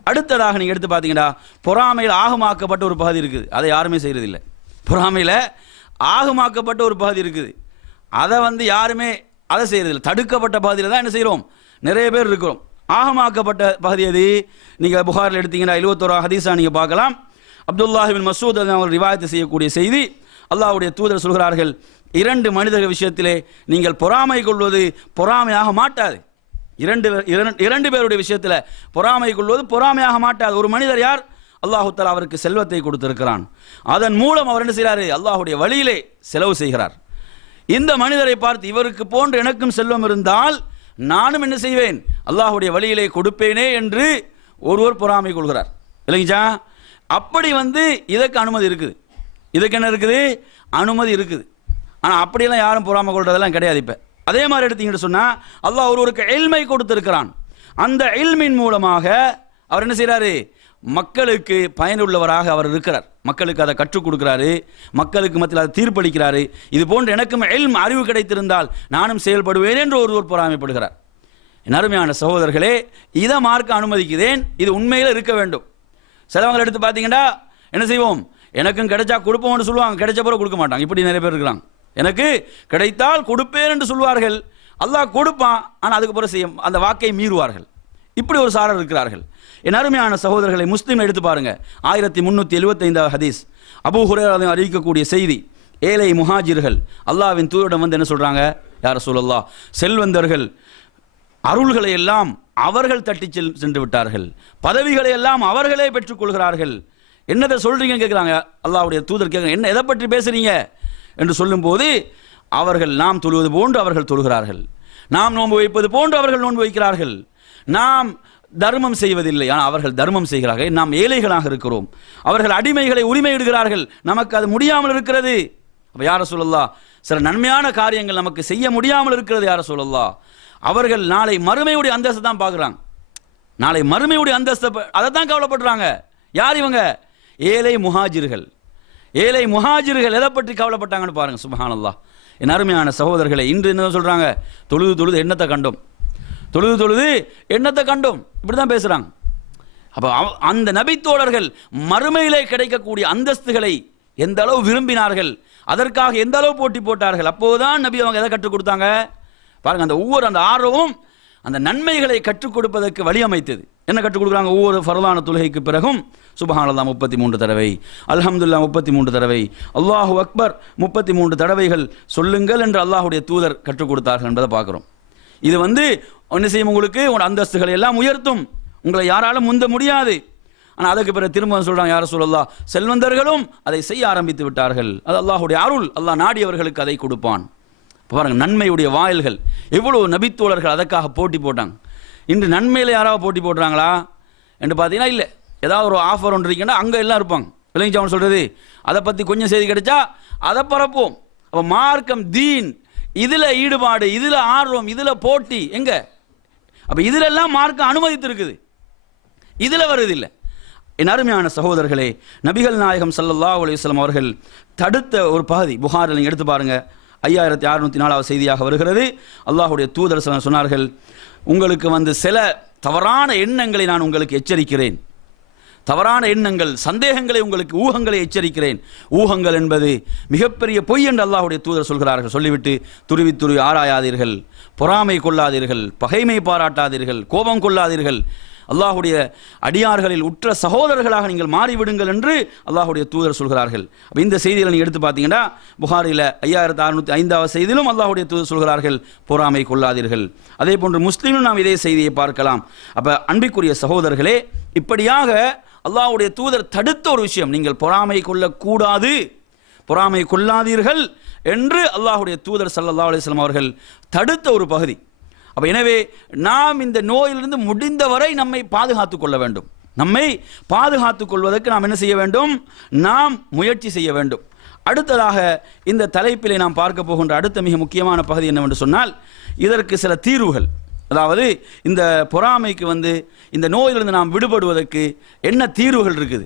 அடுத்ததாக நீங்க எடுத்து பார்த்தீங்கன்னா, பொறாமையில் ஆகமாக்கப்பட்ட ஒரு பகுதி இருக்குது. அதை யாருமே செய்யறதில்லை. பொறாமையில் ஆகமாக்கப்பட்ட ஒரு பகுதி இருக்குது. அதை யாருமே அதை செய்யறதில்லை. தடுக்கப்பட்ட பகுதியில் தான் என்ன செய்கிறோம்? நிறைய பேர் இருக்கிறோம். ஆகமாக்கப்பட்ட பகுதி அது. நீங்கள் புகாரில் எடுத்தீங்கன்னா 71 ஹதீஸா நீங்கள் பார்க்கலாம். அப்துல்லாஹ் பின் மஸ்ஊத் அவர்கள் ரிவாயத்து செய்யக்கூடிய செய்தி, அல்லாஹ்வுடைய தூதர் சொல்கிறார்கள், 2 மனிதர்கள் விஷயத்திலே நீங்கள் பொறாமை கொள்வது பொறாமையாக மாட்டாது. 2 பேருடைய விஷயத்தில் பொறாமை கொள்வது பொறாமையாக மாட்டாது. ஒரு மனிதர் யார்? அல்லாஹு தஆலா அவருக்கு செல்வத்தை கொடுத்திருக்கிறான். அதன் மூலம் அவர் என்ன செய்கிறார்? அல்லாஹ்வுடைய வழியிலே செலவு செய்கிறார். இந்த மனிதரை பார்த்து, இவருக்கு போன்று எனக்கும் செல்வம் இருந்தால் நானும் என்ன செய்வேன்? அல்லாஹ்வுடைய வழியிலே கொடுப்பேனே என்று ஒருவர் பொறாமை கொள்கிறார். இல்லைங்களா? அப்படி இதற்கு அனுமதி இருக்குது. இதுக்கு என்ன இருக்குது? அனுமதி இருக்குது. ஆனால் அப்படியெல்லாம் யாரும் பொறாமை கொள்றதெல்லாம் கிடையாது. இப்போ அதே மாதிரி எடுத்தீங்கன்னு சொன்னால், அல்லாஹ் ஒருவருக்கு இல்மை கொடுத்திருக்கிறான். அந்த இல்மின் மூலமாக அவர் என்ன செய்கிறாரு? மக்களுக்கு பயனுள்ளவராக அவர் இருக்கிறார். மக்களுக்கு அதை கற்றுக் கொடுக்கிறாரு. மக்களுக்கு மத்தியில் அதை தீர்ப்பளிக்கிறாரு. இது போன்று எனக்கும் இல்ம், அறிவு கிடைத்திருந்தால் நானும் செயல்படுவேன் என்று ஒருவர் பொறாமைப்படுகிறார். என் அருமையான சகோதரர்களே, இதை மார்க்க அனுமதிக்கிறேன். இது உண்மையில் இருக்க வேண்டும். சிலவங்களை எடுத்து பார்த்தீங்கன்னா என்ன செய்வோம்? எனக்கும் கிடைச்சா கொடுப்போம்னு சொல்லுவாங்க, கிடைச்ச பிறகு கொடுக்க மாட்டாங்க. இப்படி நிறைய பேர் இருக்கிறாங்க. எனக்கு கிடைத்தால் கொடுப்பேன் என்று சொல்வார்கள். அல்லாஹ் கொடுப்பான், ஆனால் அதுக்கு பிறகு செய்யும் அந்த வாக்கை மீறுவார்கள். இப்படி ஒரு சாரர் இருக்கிறார்கள். என் அருமையான சகோதரர்களை, முஸ்லிம் எடுத்து பாருங்க, 1375 ஹதீஸ், அபூ ஹுரைரா அறிவிக்கக்கூடிய செய்தி. ஏழை முஹாஜிர்கள் அல்லாஹ்வின் தூதரிடம் என்ன சொல்றாங்க? யா ரசூலல்லாஹ், செல்வந்தர்கள் அருள்களை எல்லாம் அவர்கள் தட்டி சென்று விட்டார்கள், பதவிகளை எல்லாம் அவர்களே பெற்றுக்கொள்கிறார்கள். என்னதை சொல்றீங்கன்னு கேட்குறாங்க. அல்லாஹ்வுடைய தூதர் கேட்குறாங்க, என்ன எதை பற்றி பேசுறீங்க என்று சொல்லும்போது, அவர்கள் நாம் தொழுவது போன்று அவர்கள் தொழுகிறார்கள், நாம் நோன்பு வைப்பது போன்று அவர்கள் நோன்பு வைக்கிறார்கள், நாம் தர்மம் செய்வதில்லை ஆனால் அவர்கள் தர்மம் செய்கிறார்கள், நாம் ஏழைகளாக இருக்கிறோம், அவர்கள் அடிமைகளை உரிமையிடுகிறார்கள், நமக்கு அது முடியாமல் இருக்கிறது. அப்போ யா ரசூலல்லாஹ், சில நன்மையான காரியங்கள் நமக்கு செய்ய முடியாமல் இருக்கிறது யா ரசூலல்லாஹ். அவர்கள் நாளை மறுமையுடைய அந்தஸ்தை தான் பார்க்குறாங்க. நாளை மறுமையுடைய அந்தஸ்தை அதை தான் கவலைப்படுறாங்க. யார் இவங்க? ஏழை முஹாஜிர்கள். ஏழை முஹாஜிர்கள் எதை பற்றி கவலைப்பட்டாங்கன்னு பாருங்க. சுப்ஹானல்லாஹ். என் அருமையான சகோதரர்களை, இன்று என்ன சொல்றாங்க? தொழுது எண்ணத்தை கண்டோம், தொழுது எண்ணத்தை கண்டோம், இப்படி தான் பேசுறாங்க. அப்போ அந்த நபித்தோழர்கள் மறுமையிலே கிடைக்கக்கூடிய அந்தஸ்துகளை எந்த அளவு விரும்பினார்கள், அதற்காக எந்த அளவு போட்டி போட்டார்கள். அப்போதுதான் நபி அவங்க எதை கற்றுக் கொடுத்தாங்க பாருங்க. அந்த ஒவ்வொரு அந்த ஆர்வமும் அந்த நன்மைகளை கற்றுக் கொடுப்பதற்கு வழி அமைத்தது. என்ன கற்றுக் கொடுக்குறாங்க? ஒவ்வொரு ஃபர்லான தொழுகைக்கு பிறகும் சுப்ஹானல்லாஹ் 33 தடவை, அல்ஹம்துலில்லாஹ் 33 தடவை, அல்லாஹு அக்பர் 33 தடவைகள் சொல்லுங்கள் என்று அல்லாஹ்வுடைய தூதர் கற்றுக் கொடுத்தார்கள் என்பதை பார்க்கிறோம். இது என்ன செய்யும்? உங்களுக்கு உங்களோட அந்தஸ்துகளை எல்லாம் உயர்த்தும், உங்களை யாராலும் முந்த முடியாது. ஆனால் அதுக்கு பிறகு திரும்ப சொல்றாங்க, யா ரசூலல்லாஹ், செல்வந்தர்களும் அதை செய்ய ஆரம்பித்து விட்டார்கள், அது அல்லாஹ்வுடைய அருள், அல்லாஹ் நாடியவர்களுக்கு அதை கொடுப்பான். பாருங்க, நன்மையுடைய வாயில்கள் எவ்வளவு நபித்தோழர்கள் அதற்காக போட்டி போட்டாங்க. இன்று நன்மையில் யாராவது போட்டி போடுறாங்களா என்று பார்த்தீங்கன்னா இல்லை. ஏதாவது ஒரு ஆஃபர் ஒன்று இருக்குன்னா அங்கே எல்லாம் இருப்பாங்க. இல்லைங்க அவன் சொல்றது, அதை பற்றி கொஞ்சம் செய்தி கிடைச்சா அதை பரப்போம். அப்போ மார்க்கம், தீன், இதில் ஈடுபாடு, இதில் ஆர்வம், இதில் போட்டி எங்க? அப்போ இதிலெல்லாம் மார்க்கம் அனுமதித்து இருக்குது, இதில் வருவதில்லை. என் அருமையான சகோதரர்களே, நபிகள் நாயகம் ஸல்லல்லாஹு அலைஹி வஸல்லம் அவர்கள் தடுத்த ஒரு பகுதி புகாரில் நீங்கள் எடுத்து பாருங்க, 5604 செய்தியாக வருகிறது. அல்லாஹ்வுடைய தூதர் சொன்னார்கள், உங்களுக்கு சில தவறான எண்ணங்களை நான் உங்களுக்கு எச்சரிக்கிறேன். தவறான எண்ணங்கள், சந்தேகங்களை, உங்களுக்கு ஊகங்களை எச்சரிக்கிறேன். ஊகங்கள் என்பது மிகப்பெரிய பொய் என்று அல்லாஹ்வுடைய தூதர் சொல்கிறார்கள். சொல்லிவிட்டு, துருவி ஆராயாதீர்கள், பொறாமை கொள்ளாதீர்கள், பகைமை பாராட்டாதீர்கள், கோபம் கொள்ளாதீர்கள், அல்லாஹ்வுடைய அடியார்களில் உற்ற சகோதரர்களாக நீங்கள் மாறிவிடுங்கள் என்று அல்லாஹ்வுடைய தூதர் சொல்கிறார்கள். இந்த செய்தியில் நீங்கள் எடுத்து பார்த்தீங்கன்னா, புகாரில் 5605 செய்தியிலும் அல்லாஹ்வுடைய தூதர் சொல்கிறார்கள், பொறாமை கொள்ளாதீர்கள். அதே போன்று முஸ்லிமும் நாம் இதே செய்தியை பார்க்கலாம். அப்போ அன்பிற்குரிய சகோதரர்களே, இப்படியாக அல்லாஹ்வுடைய தூதர் தடுத்த ஒரு விஷயம், நீங்கள் பொறாமை கொள்ளக்கூடாது, பொறாமை கொள்ளாதீர்கள் என்று அல்லாஹ்வுடைய தூதர் ஸல்லல்லாஹு அலைஹி வஸல்லம் அவர்கள் தடுத்த ஒரு பகுதி. அப்ப எனவே நாம் இந்த நோயிலிருந்து முடிந்தவரை நம்மை பாதுகாத்துக் கொள்ள வேண்டும். நம்மை பாதுகாத்துக் கொள்வதற்கு நாம் என்ன செய்ய வேண்டும்? நாம் முயற்சி செய்ய வேண்டும். அடுத்ததாக இந்த தலைப்பிலே நாம் பார்க்க போகின்ற அடுத்த மிக முக்கியமான பகுதி என்னவென்று சொன்னால், இதற்கு சில தீர்வுகள், அதாவது இந்த பொறாமைக்கு இந்த நோயிலிருந்து நாம் விடுபடுவதற்கு என்ன தீர்வுகள் இருக்குது,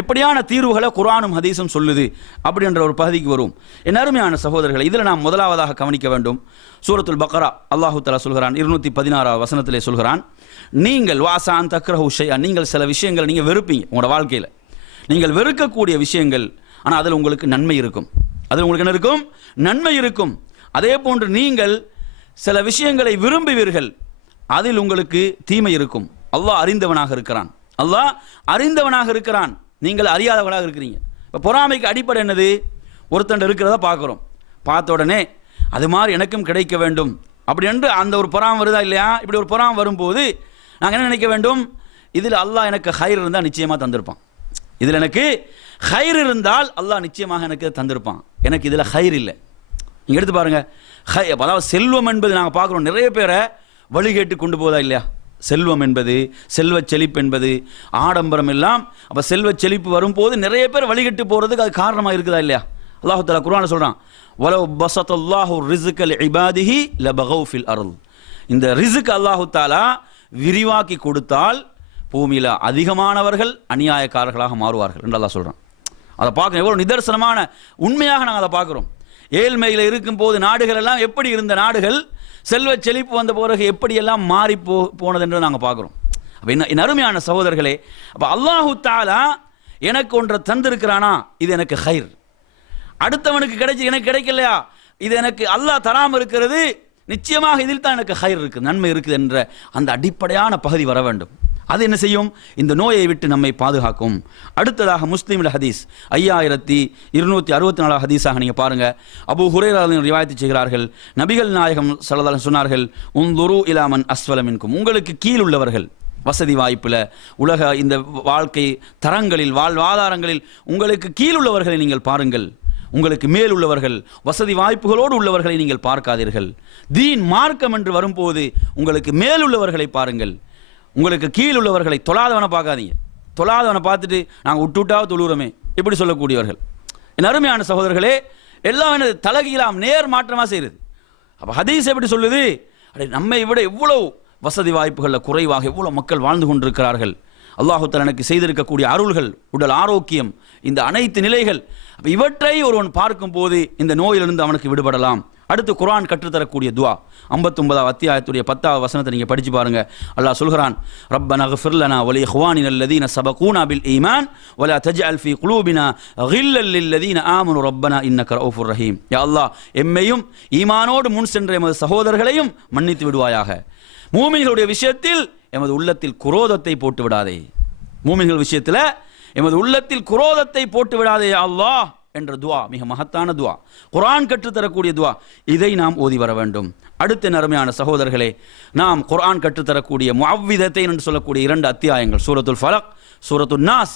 எப்படியான தீர்வுகளை குர்ஆனும் ஹதீஸும் சொல்லுது அப்படின்ற ஒரு பகுதிக்கு வரும். என் அருமையான சகோதரர்களை, இதில் நாம் முதலாவதாக கவனிக்க வேண்டும். சூரத்துல் பக்ரா அல்லாஹு தஆலா சொல்கிறான், 216 வசனத்திலே சொல்கிறான், நீங்கள் வாசான் தக்ரஹு ஷைஅ, நீங்கள் சில விஷயங்கள் நீங்கள் வெறுப்பீங்க உங்களோட வாழ்க்கையில், நீங்கள் வெறுக்கக்கூடிய விஷயங்கள், ஆனால் அதில் உங்களுக்கு நன்மை இருக்கும். அதில் உங்களுக்கு என்ன இருக்கும்? நன்மை இருக்கும். அதே போன்று நீங்கள் சில விஷயங்களை விரும்புவீர்கள், அதில் உங்களுக்கு தீமை இருக்கும். அல்லாஹ் அறிந்தவனாக இருக்கிறான், அல்லாஹ் அறிந்தவனாக இருக்கிறான், நீங்கள் அறியாதவர்களாக இருக்கிறீங்க. இப்போ பொறாமைக்கு அடிப்படை என்னது? ஒருத்தன் இருக்கிறத பார்க்குறோம், பார்த்த உடனே அது மாதிரி எனக்கும் கிடைக்க வேண்டும் அப்படி என்று அந்த ஒரு பொறாமை வருதா இல்லையா? இப்படி ஒரு பொறாமை வரும்போது நாங்கள் என்ன நினைக்க வேண்டும்? இதில் அல்லாஹ் எனக்கு ஹைர் இருந்தால் நிச்சயமாக தந்திருப்பான், இதில் எனக்கு ஹைர் இருந்தால் அல்லாஹ் நிச்சயமாக எனக்கு தந்திருப்பான், எனக்கு இதில் ஹைர் இல்லை. நீங்கள் எடுத்து பாருங்கள், அதாவது செல்வம் என்பது நாங்கள் பார்க்குறோம், நிறைய பேரை வழிகேட்டு கொண்டு போதா இல்லையா? செல்வம் என்பது, செல்வ செழிப்பு என்பது, ஆடம்பரம் எல்லாம். அப்போ செல்வ செழிப்பு வரும்போது நிறைய பேர் வழிகட்டு போகிறதுக்கு அது காரணமாக இருக்குதா இல்லையா? அல்லாஹு தஆலா குர்ஆனில் சொல்கிறான், வலவ் பஸத்தல்லாஹு ரிஸ்க லிஇபாதிஹி லபகவ் ஃபில் அர்ள். இந்த ரிஸ்க் அல்லாஹு தஆலா விரிவாக்கி கொடுத்தால் பூமியில் அதிகமானவர்கள் அநியாயக்காரர்களாக மாறுவார்கள் என்று அல்லாஹ் சொல்கிறான். அதை பார்க்க எவ்வளோ நிதர்சனமான உண்மையாக நாங்கள் அதை பார்க்குறோம். ஏழ்மையில் இருக்கும்போது நாடுகள் எல்லாம் எப்படி இருந்த நாடுகள் செல்வ செழிப்பு வந்த பிறகு எப்படியெல்லாம் மாறி போனது என்று நாங்கள் பார்க்குறோம். அப்போ என் அருமையான சகோதரர்களே, அப்போ அல்லாஹு தஆலா எனக்கு ஒன்றை தந்திருக்கிறானா, இது எனக்கு ஹைர். அடுத்தவனுக்கு கிடைச்சி எனக்கு கிடைக்கலையா, இது எனக்கு அல்லாஹ் தராமல் இருக்கிறது, நிச்சயமாக இதில் தான் எனக்கு ஹைர் இருக்குது, நன்மை இருக்குது என்ற அந்த அடிப்படையான பகுதி வர வேண்டும். அது என்ன செய்யும்? இந்த நோயை விட்டு நம்மை பாதுகாக்கும். அடுத்ததாக முஸ்லீமில் ஹதீஸ் 5264 ஹதீஸாக நீங்கள் பாருங்கள். அபூ ஹுரைரா ரிவாயத்து செய்கிறார்கள், நபிகள் நாயகம் ஸல்லல்லாஹு அலைஹி சொன்னார்கள், உன்துரு இலா மன் அஸ்ஃபல மின்கும், உங்களுக்கு கீழ் உள்ளவர்கள், வசதி வாய்ப்பில், உலக இந்த வாழ்க்கை தரங்களில், வாழ்வாதாரங்களில் உங்களுக்கு கீழ் உள்ளவர்களை நீங்கள் பாருங்கள், உங்களுக்கு மேல் உள்ளவர்கள், வசதி வாய்ப்புகளோடு உள்ளவர்களை நீங்கள் பார்க்காதீர்கள். தீன் மார்க்கம் என்று வரும்போது உங்களுக்கு மேல் உள்ளவர்களை பாருங்கள், உங்களுக்கு கீழ் உள்ளவர்களை, தொழாதவனை பார்க்காதீங்க. தொழாதவனை பார்த்துட்டு நாங்கள் விட்டுவிட்டாவது தொழுகிறோமே இப்படி சொல்லக்கூடியவர்கள். என் அருமையான சகோதரர்களே, எல்லாம் என்னது? தலகீழாம், நேர் மாற்றமாக செய்கிறது. அப்போ ஹதீஸ் எப்படி சொல்லுது? நம்மை விட எவ்வளோ வசதி வாய்ப்புகளில் குறைவாக எவ்வளோ மக்கள் வாழ்ந்து கொண்டிருக்கிறார்கள். அல்லாஹு தஆலா எனக்கு செய்திருக்கக்கூடிய அருள்கள், உடல் ஆரோக்கியம், இந்த அனைத்து நிலைகள், இவற்றை ஒருவன் பார்க்கும் போது இந்த நோயிலிருந்து அவனுக்கு விடுபடலாம். அடுத்து குர்ஆன் கற்றுத்தரக்கூடிய துஆ 59 அத்தியாயத்துடைய 10வது வசனத்தை நீங்கள் படித்து பாருங்கள். அல்லாஹ் சொல்கிறான், ரப்பனா இக்ஃபிர் லனா வ லிஇக்வானினா அல்லதீன சபகூனா பில் ஈமான் வ லா தஜ்அல் ஃபீ குலூபினா கில்லல் லில்லதீன ஆமனு ரப்பனா இன்னக ரഊஃபுர் ரஹீம். யா அல்லாஹ், எம்மையும் ஈமானோடு முன் சென்ற எமது சகோதரர்களையும் மன்னித்து விடுவாயாக. மூமின்களுடைய விஷயத்தில் எமது உள்ளத்தில் குரோதத்தை போட்டு விடாதே, மூமின்கள் விஷயத்தில் எமது உள்ளத்தில் குரோதத்தை போட்டு விடாதே யா அல்லாஹ் என்ற துவா மிக மகத்தான துவா, குர்ஆன் கற்றுத்தரக்கூடிய துவா. இதை நாம் ஓதி வர வேண்டும். அடுத்த அருமையான சகோதரர்களே, நாம் குர்ஆன் கற்றுத்தரக்கூடிய முஅவ்விதத்தை என்று சொல்லக்கூடிய 2 அத்தியாயங்கள், சூரத்துல் ஃபலக், சூரத்துல் நாஸ்,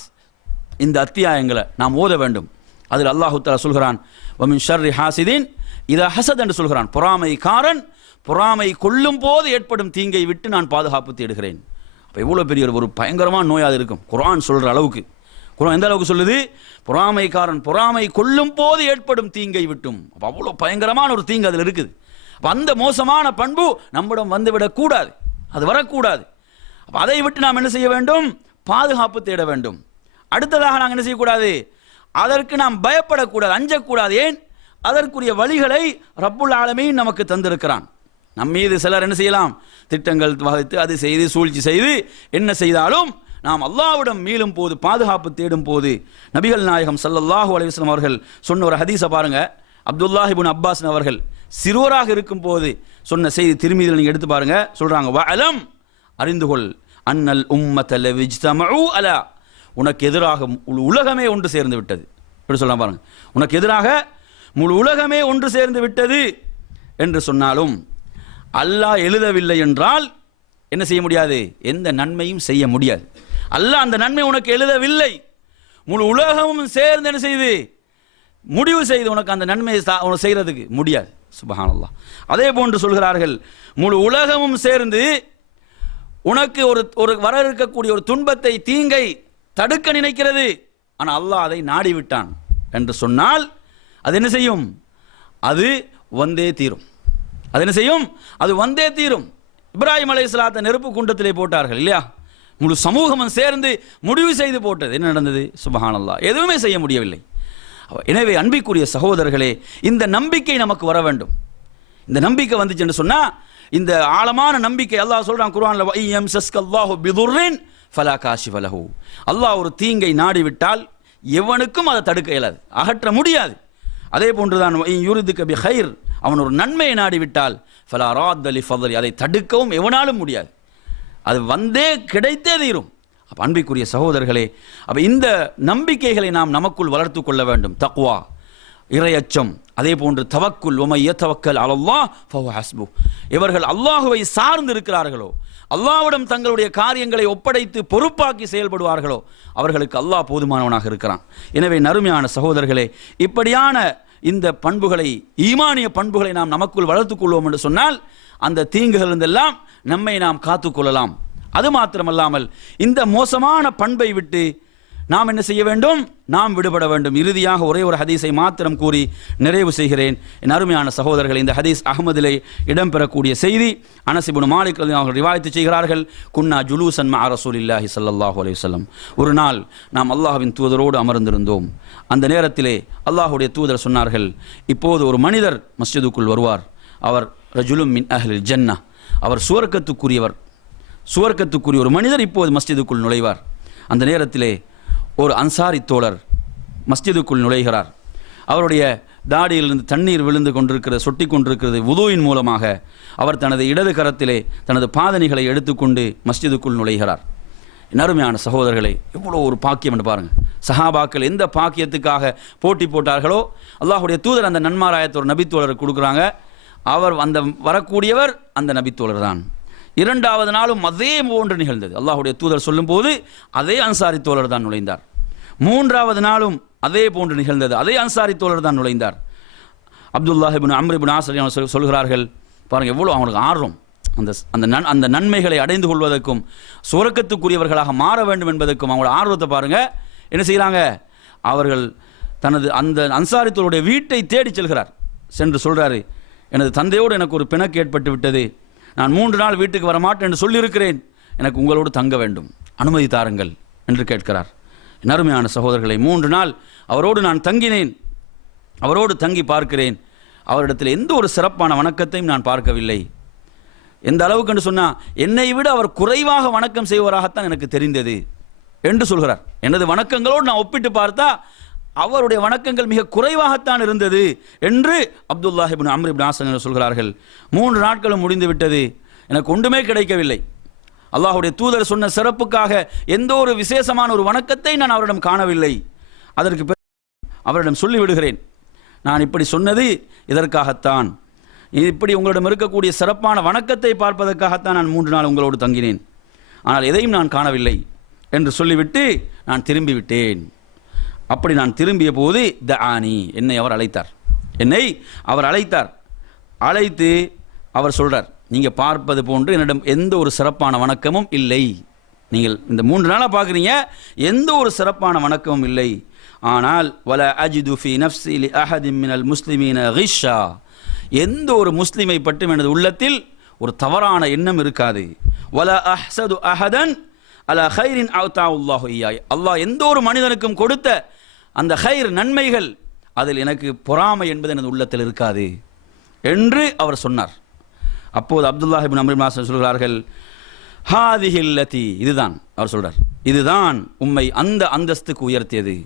இந்த அத்தியாயங்களை நாம் ஓத வேண்டும். அதில் அல்லாஹு தஆலா சொல்கிறான், வமின் ஷர்ரி ஹாசிதின் இதா ஹஸத் என்று சொல்கிறான், பொறாமைக்காரன் பொறாமை கொள்ளும் போது ஏற்படும் தீங்கை விட்டு நான் பாதுகாப்பு தேடுகிறேன். அப்போ எவ்வளோ பெரிய ஒரு பயங்கரமான நோயாக இருக்கும் குர்ஆன் சொல்கிற அளவுக்கு. குர்ஆன் எந்த அளவுக்கு சொல்லுது? பொறாமைக்காரன் பொறாமை கொள்ளும் போது ஏற்படும் தீங்கை விட்டும். அப்போ அவ்வளோ பயங்கரமான ஒரு தீங்கு அதில் இருக்குது. அப்போ அந்த மோசமான பண்பு நம்மிடம் வந்துவிடக்கூடாது, அது வரக்கூடாது. அப்போ அதை விட்டு நாம் என்ன செய்ய வேண்டும்? பாதுகாப்பு தேட வேண்டும். அடுத்ததாக நாங்கள் என்ன செய்யக்கூடாது? அதற்கு நாம் பயப்படக்கூடாது, அஞ்சக்கூடாது. ஏன்? அதற்குரிய வழிகளை ரப்புல் ஆலமீன் நமக்கு தந்திருக்கிறான். நம்மீது சிலர் என்ன செய்யலாம்? திட்டங்கள் வகுத்து அது செய்து சூழ்ச்சி செய்து என்ன செய்தாலும் நாம் அல்லாஹ்விடம் மீளும் போது, பாதுகாப்பு தேடும் போது, நபிகள் நாயகம் ஸல்லல்லாஹு அலைஹி வஸல்லம் அவர்கள் சொன்ன ஒரு ஹதீஸை பாருங்க. அப்துல்லாஹ் இப்னு அப்பாஸ் அவர்கள் சிறுவராக இருக்கும் போது சொன்ன செய்தி திருமீதியில் நீங்கள் எடுத்து பாருங்க. சொல்றாங்க, வஅலம், அறிந்துகொள், அன்னல் உம்மத லவிஜ்தமஉ அலா, உனக்கு எதிராக முழு உலகமே ஒன்று சேர்ந்து விட்டது. இப்படி சொல்லலாம் பாருங்க, உனக்கு எதிராக முழு உலகமே ஒன்று சேர்ந்து விட்டது என்று சொன்னாலும் அல்லாஹ் எழுதவில்லை என்றால் என்ன செய்ய முடியாது? எந்த நன்மையும் செய்ய முடியாது. அல்லாஹ் அந்த நன்மை உனக்கு எழுதவில்லை, முழு உலகமும் சேர்ந்து என்ன செய்யுது? முடிவு செய்து உனக்கு அந்த நன்மையை உனக்கு செய்கிறதுக்கு முடியாது. சுப்ஹானல்லாஹ். அதே போன்று சொல்கிறார்கள், முழு உலகமும் சேர்ந்து உனக்கு ஒரு வர இருக்கக்கூடிய ஒரு துன்பத்தை தீங்கை தடுக்க நினைக்கிறது, ஆனால் அல்லாஹ் அதை நாடிவிட்டான் என்று சொன்னால் அது என்ன செய்யும்? அது வந்தே தீரும். அது என்ன செய்யும்? அது வந்தே தீரும். இப்ராஹிம் அலைஹிஸ்ஸலாத்தை நெருப்பு குண்டத்திலே போட்டார்கள் இல்லையா? முழு சமூகமும் சேர்ந்து முடிவு செய்து போட்டது. என்ன நடந்தது? சுப்ஹானல்லாஹ், எதுவுமே செய்ய முடியவில்லை. எனவே அன்பிற்குரிய சகோதரர்களே, இந்த நம்பிக்கை நமக்கு வர வேண்டும். இந்த நம்பிக்கை வந்துச்சு என்று சொன்னா, இந்த ஆழமான நம்பிக்கை அல்லாஹ் சொல்றான் குர்ஆன்ல, வய்யம் சஸ்கல்லாஹு பிதுர்ரின் ஃபலா காஷிஃப லஹு. அல்லாஹ் ஒரு தீங்கை நாடிவிட்டால் எவனுக்கும் அதை தடுக்க இயலாது, அகற்ற முடியாது. அதே போன்றுதான் யுரிதுக பிகைர், அவன் ஒரு நன்மையை நாடிவிட்டால் ஃபலா ராத்த லிஃபத்லி, அதை தடுக்கவும் எவனாலும் முடியாது. அது வந்தே கிடைத்தே தீரும். அப்போ அன்பிற்குரிய சகோதரர்களே, அப்போ இந்த நம்பிக்கைகளை நாம் நமக்குள் வளர்த்து கொள்ள வேண்டும். தக்வா, இறையச்சம், அதே போன்று தவக்குல், வமை யதவக்கல் அலல்லாஹ் ஃபஹுவ ஹஸ்பு. இவர்கள் அல்லாஹுவை சார்ந்து இருக்கிறார்களோ, அல்லாஹ்விடம் தங்களுடைய காரியங்களை ஒப்படைத்து பொறுப்பாக்கி செயல்படுவார்களோ, அவர்களுக்கு அல்லாஹ் போதுமானவனாக இருக்கிறான். எனவே நறுமையான சகோதரர்களே, இப்படியான இந்த பண்புகளை, ஈமானிய பண்புகளை நாம் நமக்குள் வளர்த்துக் கொள்வோம் என்று சொன்னால் அந்த தீங்குகளிலிருந்தெல்லாம் நம்மை நாம் காத்துக்கொள்ளலாம். அது மாத்திரமல்லாமல் இந்த மோசமான பண்பை விட்டு நாம் என்ன செய்ய வேண்டும்? நாம் விடுபட வேண்டும். இறுதியாக ஒரே ஒரு ஹதீஸை மாத்திரம் கூறி நிறைவு செய்கிறேன். என் அருமையான சகோதரர்கள், இந்த ஹதீஸ் அஹ்மதிலே இடம்பெறக்கூடிய செய்தி. அனஸ் இப்னு மாலிக் ரலியல்லாஹு அன்ஹு ரிவாயத்து செய்கிறார்கள், குன்னா ஜுலூசன் மஅ ரசூலில்லாஹி ஸல்லல்லாஹு அலைஹி வஸல்லம். ஒரு நாள் நாம் அல்லாஹ்வின் தூதரோடு அமர்ந்திருந்தோம். அந்த நேரத்திலே அல்லாஹ்வுடைய தூதர் சொன்னார்கள், இப்போது ஒரு மனிதர் மஸ்ஜிதுக்குள் வருவார். அவர் ரஜுலும் மின் அஹ்லில் ஜன்னah, அவர் சுவர்க்கத்துக்குரியவர். சுவர்க்கத்துக்குரிய ஒரு மனிதர் இப்போது மஸ்ஜிதுக்குள் நுழைவார். அந்த நேரத்திலே ஒரு அன்சாரி தோழர் மஸ்ஜிதுக்குள் நுழைகிறார். அவருடைய தாடியிலிருந்து தண்ணீர் விழுந்து கொண்டிருக்கிறது, சொட்டி கொண்டிருக்கிறது. வுதுவின் மூலமாக அவர் தனது இடது கரத்திலே தனது பாதணிகளை எடுத்துக்கொண்டு மஸ்ஜிதுக்குள் நுழைகிறார். நறுமையான சகோதரர்களை, எவ்வளோ ஒரு பாக்கியம் என்று பாருங்கள். சஹாபாக்கள் எந்த பாக்கியத்துக்காக போட்டி போட்டார்களோ, அல்லாஹுடைய தூதர் அந்த நன்மாராயத்தை ஒரு நபித்தோழர் கொடுக்குறாங்க. அவர் அந்த வரக்கூடியவர் அந்த நபித்தோழர் தான். இரண்டாவது நாளும் அதே போன்று நிகழ்ந்தது. அல்லாஹுடைய தூதர் சொல்லும்போது அதே அன்சாரி தோழர் தான் நுழைந்தார். மூன்றாவது நாளும் அதே போன்று நிகழ்ந்தது, அதே அன்சாரி தோழர் தான் நுழைந்தார். அப்துல்லாஹ் இப்னு அம்ர் இப்னு ஆஸ் சொல்கிறார்கள், பாருங்கள் எவ்வளோ அவங்களுக்கு ஆர்வம், அந்த நன்மைகளை அடைந்து கொள்வதற்கும் சுவர்க்கத்துக்குரியவர்களாக மாற வேண்டும் என்பதற்கும் அவங்களோட ஆர்வத்தை பாருங்கள். என்ன செய்கிறாங்க? அவர்கள் தனது அந்த அன்சாரி தோழருடைய வீட்டை தேடி செல்கிறார். சென்று சொல்கிறாரு, எனது தந்தையோடு எனக்கு ஒரு பிணக்கு ஏற்பட்டு விட்டது, நான் 3 நாள் வீட்டுக்கு வரமாட்டேன் என்று சொல்லியிருக்கிறேன், எனக்கு உங்களோடு தங்க வேண்டும், அனுமதி தாருங்கள் என்று கேட்கிறார். நறுமையான சகோதரர்களை, 3 நாள் அவரோடு நான் தங்கினேன். அவரோடு தங்கி பார்க்கிறேன். அவரிடத்தில் எந்த ஒரு சிறப்பான வணக்கத்தையும் நான் பார்க்கவில்லை. எந்த அளவுக்கு என்று சொன்னால், என்னை விட அவர் குறைவாக வணக்கம் செய்வராகத்தான் எனக்கு தெரிந்தது என்று சொல்கிறார். எனது வணக்கங்களோடு நான் ஒப்பிட்டு பார்த்தா அவருடைய வணக்கங்கள் மிக குறைவாகத்தான் இருந்தது என்று அப்துல்லாஹ் இப்னு அம்ர் இப்னு ஆஸ் சொல்கிறார்கள். 3 நாட்களும் முடிந்து விட்டது, எனக்கு ஒன்றுமே கிடைக்கவில்லை. அல்லாஹுடைய தூதர் சொன்ன சிறப்புக்காக எந்த ஒரு விசேஷமான ஒரு வணக்கத்தை நான் அவரிடம் காணவில்லை. அதற்கு பிறகு அவரிடம் சொல்லிவிடுகிறேன், நான் இப்படி சொன்னது இதற்காகத்தான், இப்படி உங்களிடம் இருக்கக்கூடிய சிறப்பான வணக்கத்தை பார்ப்பதற்காகத்தான் நான் 3 நாள் உங்களோடு தங்கினேன், ஆனால் எதையும் நான் காணவில்லை என்று சொல்லிவிட்டு நான் திரும்பிவிட்டேன். அப்படி நான் திரும்பிய போது தஆனி, என்னை அவர் அழைத்தார். அழைத்து அவர் சொல்றார், நீங்கள் பார்ப்பது போன்று என்னிடம் எந்த ஒரு சிறப்பான வணக்கமும் இல்லை. நீங்கள் இந்த 3 நாளாக பார்க்குறீங்க, எந்த ஒரு சிறப்பான வணக்கமும் இல்லை. ஆனால் வல அஜிது ஃபி நஃப்ஸி லி அஹதின் மினல் முஸ்லிமீன கிஷ்ஷா, எந்த ஒரு முஸ்லிமை பற்றி எனது உள்ளத்தில் ஒரு தவறான எண்ணம் இருக்காது. வல அஹ்ஸது அஹதன் அலா ஹைரின் அத்தாவுல்லாஹு இய்யாய், அல்லாஹ் எந்த ஒரு மனிதனுக்கும் கொடுத்த அந்த ஹைர் நன்மைகள், அதில் எனக்கு பொறாமை என்பது எனது உள்ளத்தில் இருக்காது என்று அவர் சொன்னார். அப்போது அப்துல்லாஹ் இப்னு அம்ர் இப்னு ஆஸ் சொல்கிறார்கள், ஹாதிஹில் லதி, இதுதான் அவர் சொல்றார், இதுதான் உம்மை அந்த அந்தஸ்துக்கு உயர்த்தியது.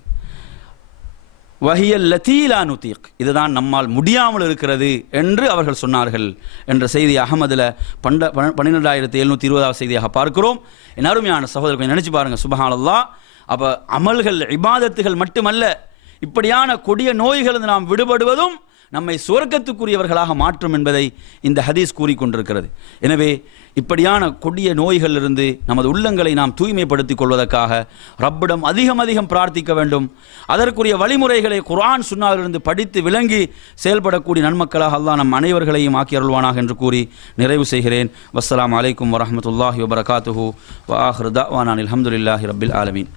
வஹியல் லதி லா நுதீக், இதுதான் நம்மால் முடியாமல் இருக்கிறது என்று அவர்கள் சொன்னார்கள் என்ற செய்தி அஹமதில் 12720 செய்தியாக பார்க்கிறோம். என் அருமையான சகோதரர்களை நினைச்சு பாருங்கள், சுப்ஹானல்லாஹ். அப்போ அமல்கள், இபாதத்துகள் மட்டுமல்ல, இப்படியான கொடிய நோய்கள் நாம் விடுபடுவதும் நம்மை சுவர்க்கத்துக்குரியவர்களாக மாற்றும் என்பதை இந்த ஹதீஸ் கூறிக்கொண்டிருக்கிறது. எனவே இப்படியான கொடிய நோய்களிலிருந்து நமது உள்ளங்களை நாம் தூய்மைப்படுத்திக் கொள்வதற்காக ரப்பிடம் அதிகம் அதிகம் பிரார்த்திக்க வேண்டும். அதற்குரிய வழிமுறைகளை குர்ஆன் சுன்னாவிலிருந்து படித்து விளங்கி செயல்படக்கூடிய நன்மக்களாக அல்லாஹ் நம் அனைவர்களையும் ஆக்கி அருள்வானாக என்று கூறி நிறைவு செய்கிறேன். வஸ்ஸலாமு அலைக்கும் வரஹ்மத்துல்லாஹி வபரகாத்துஹு வ ஆஹிரு தஅவானா அல்ஹம்துலில்லாஹி ரப்பில் ஆலமீன்.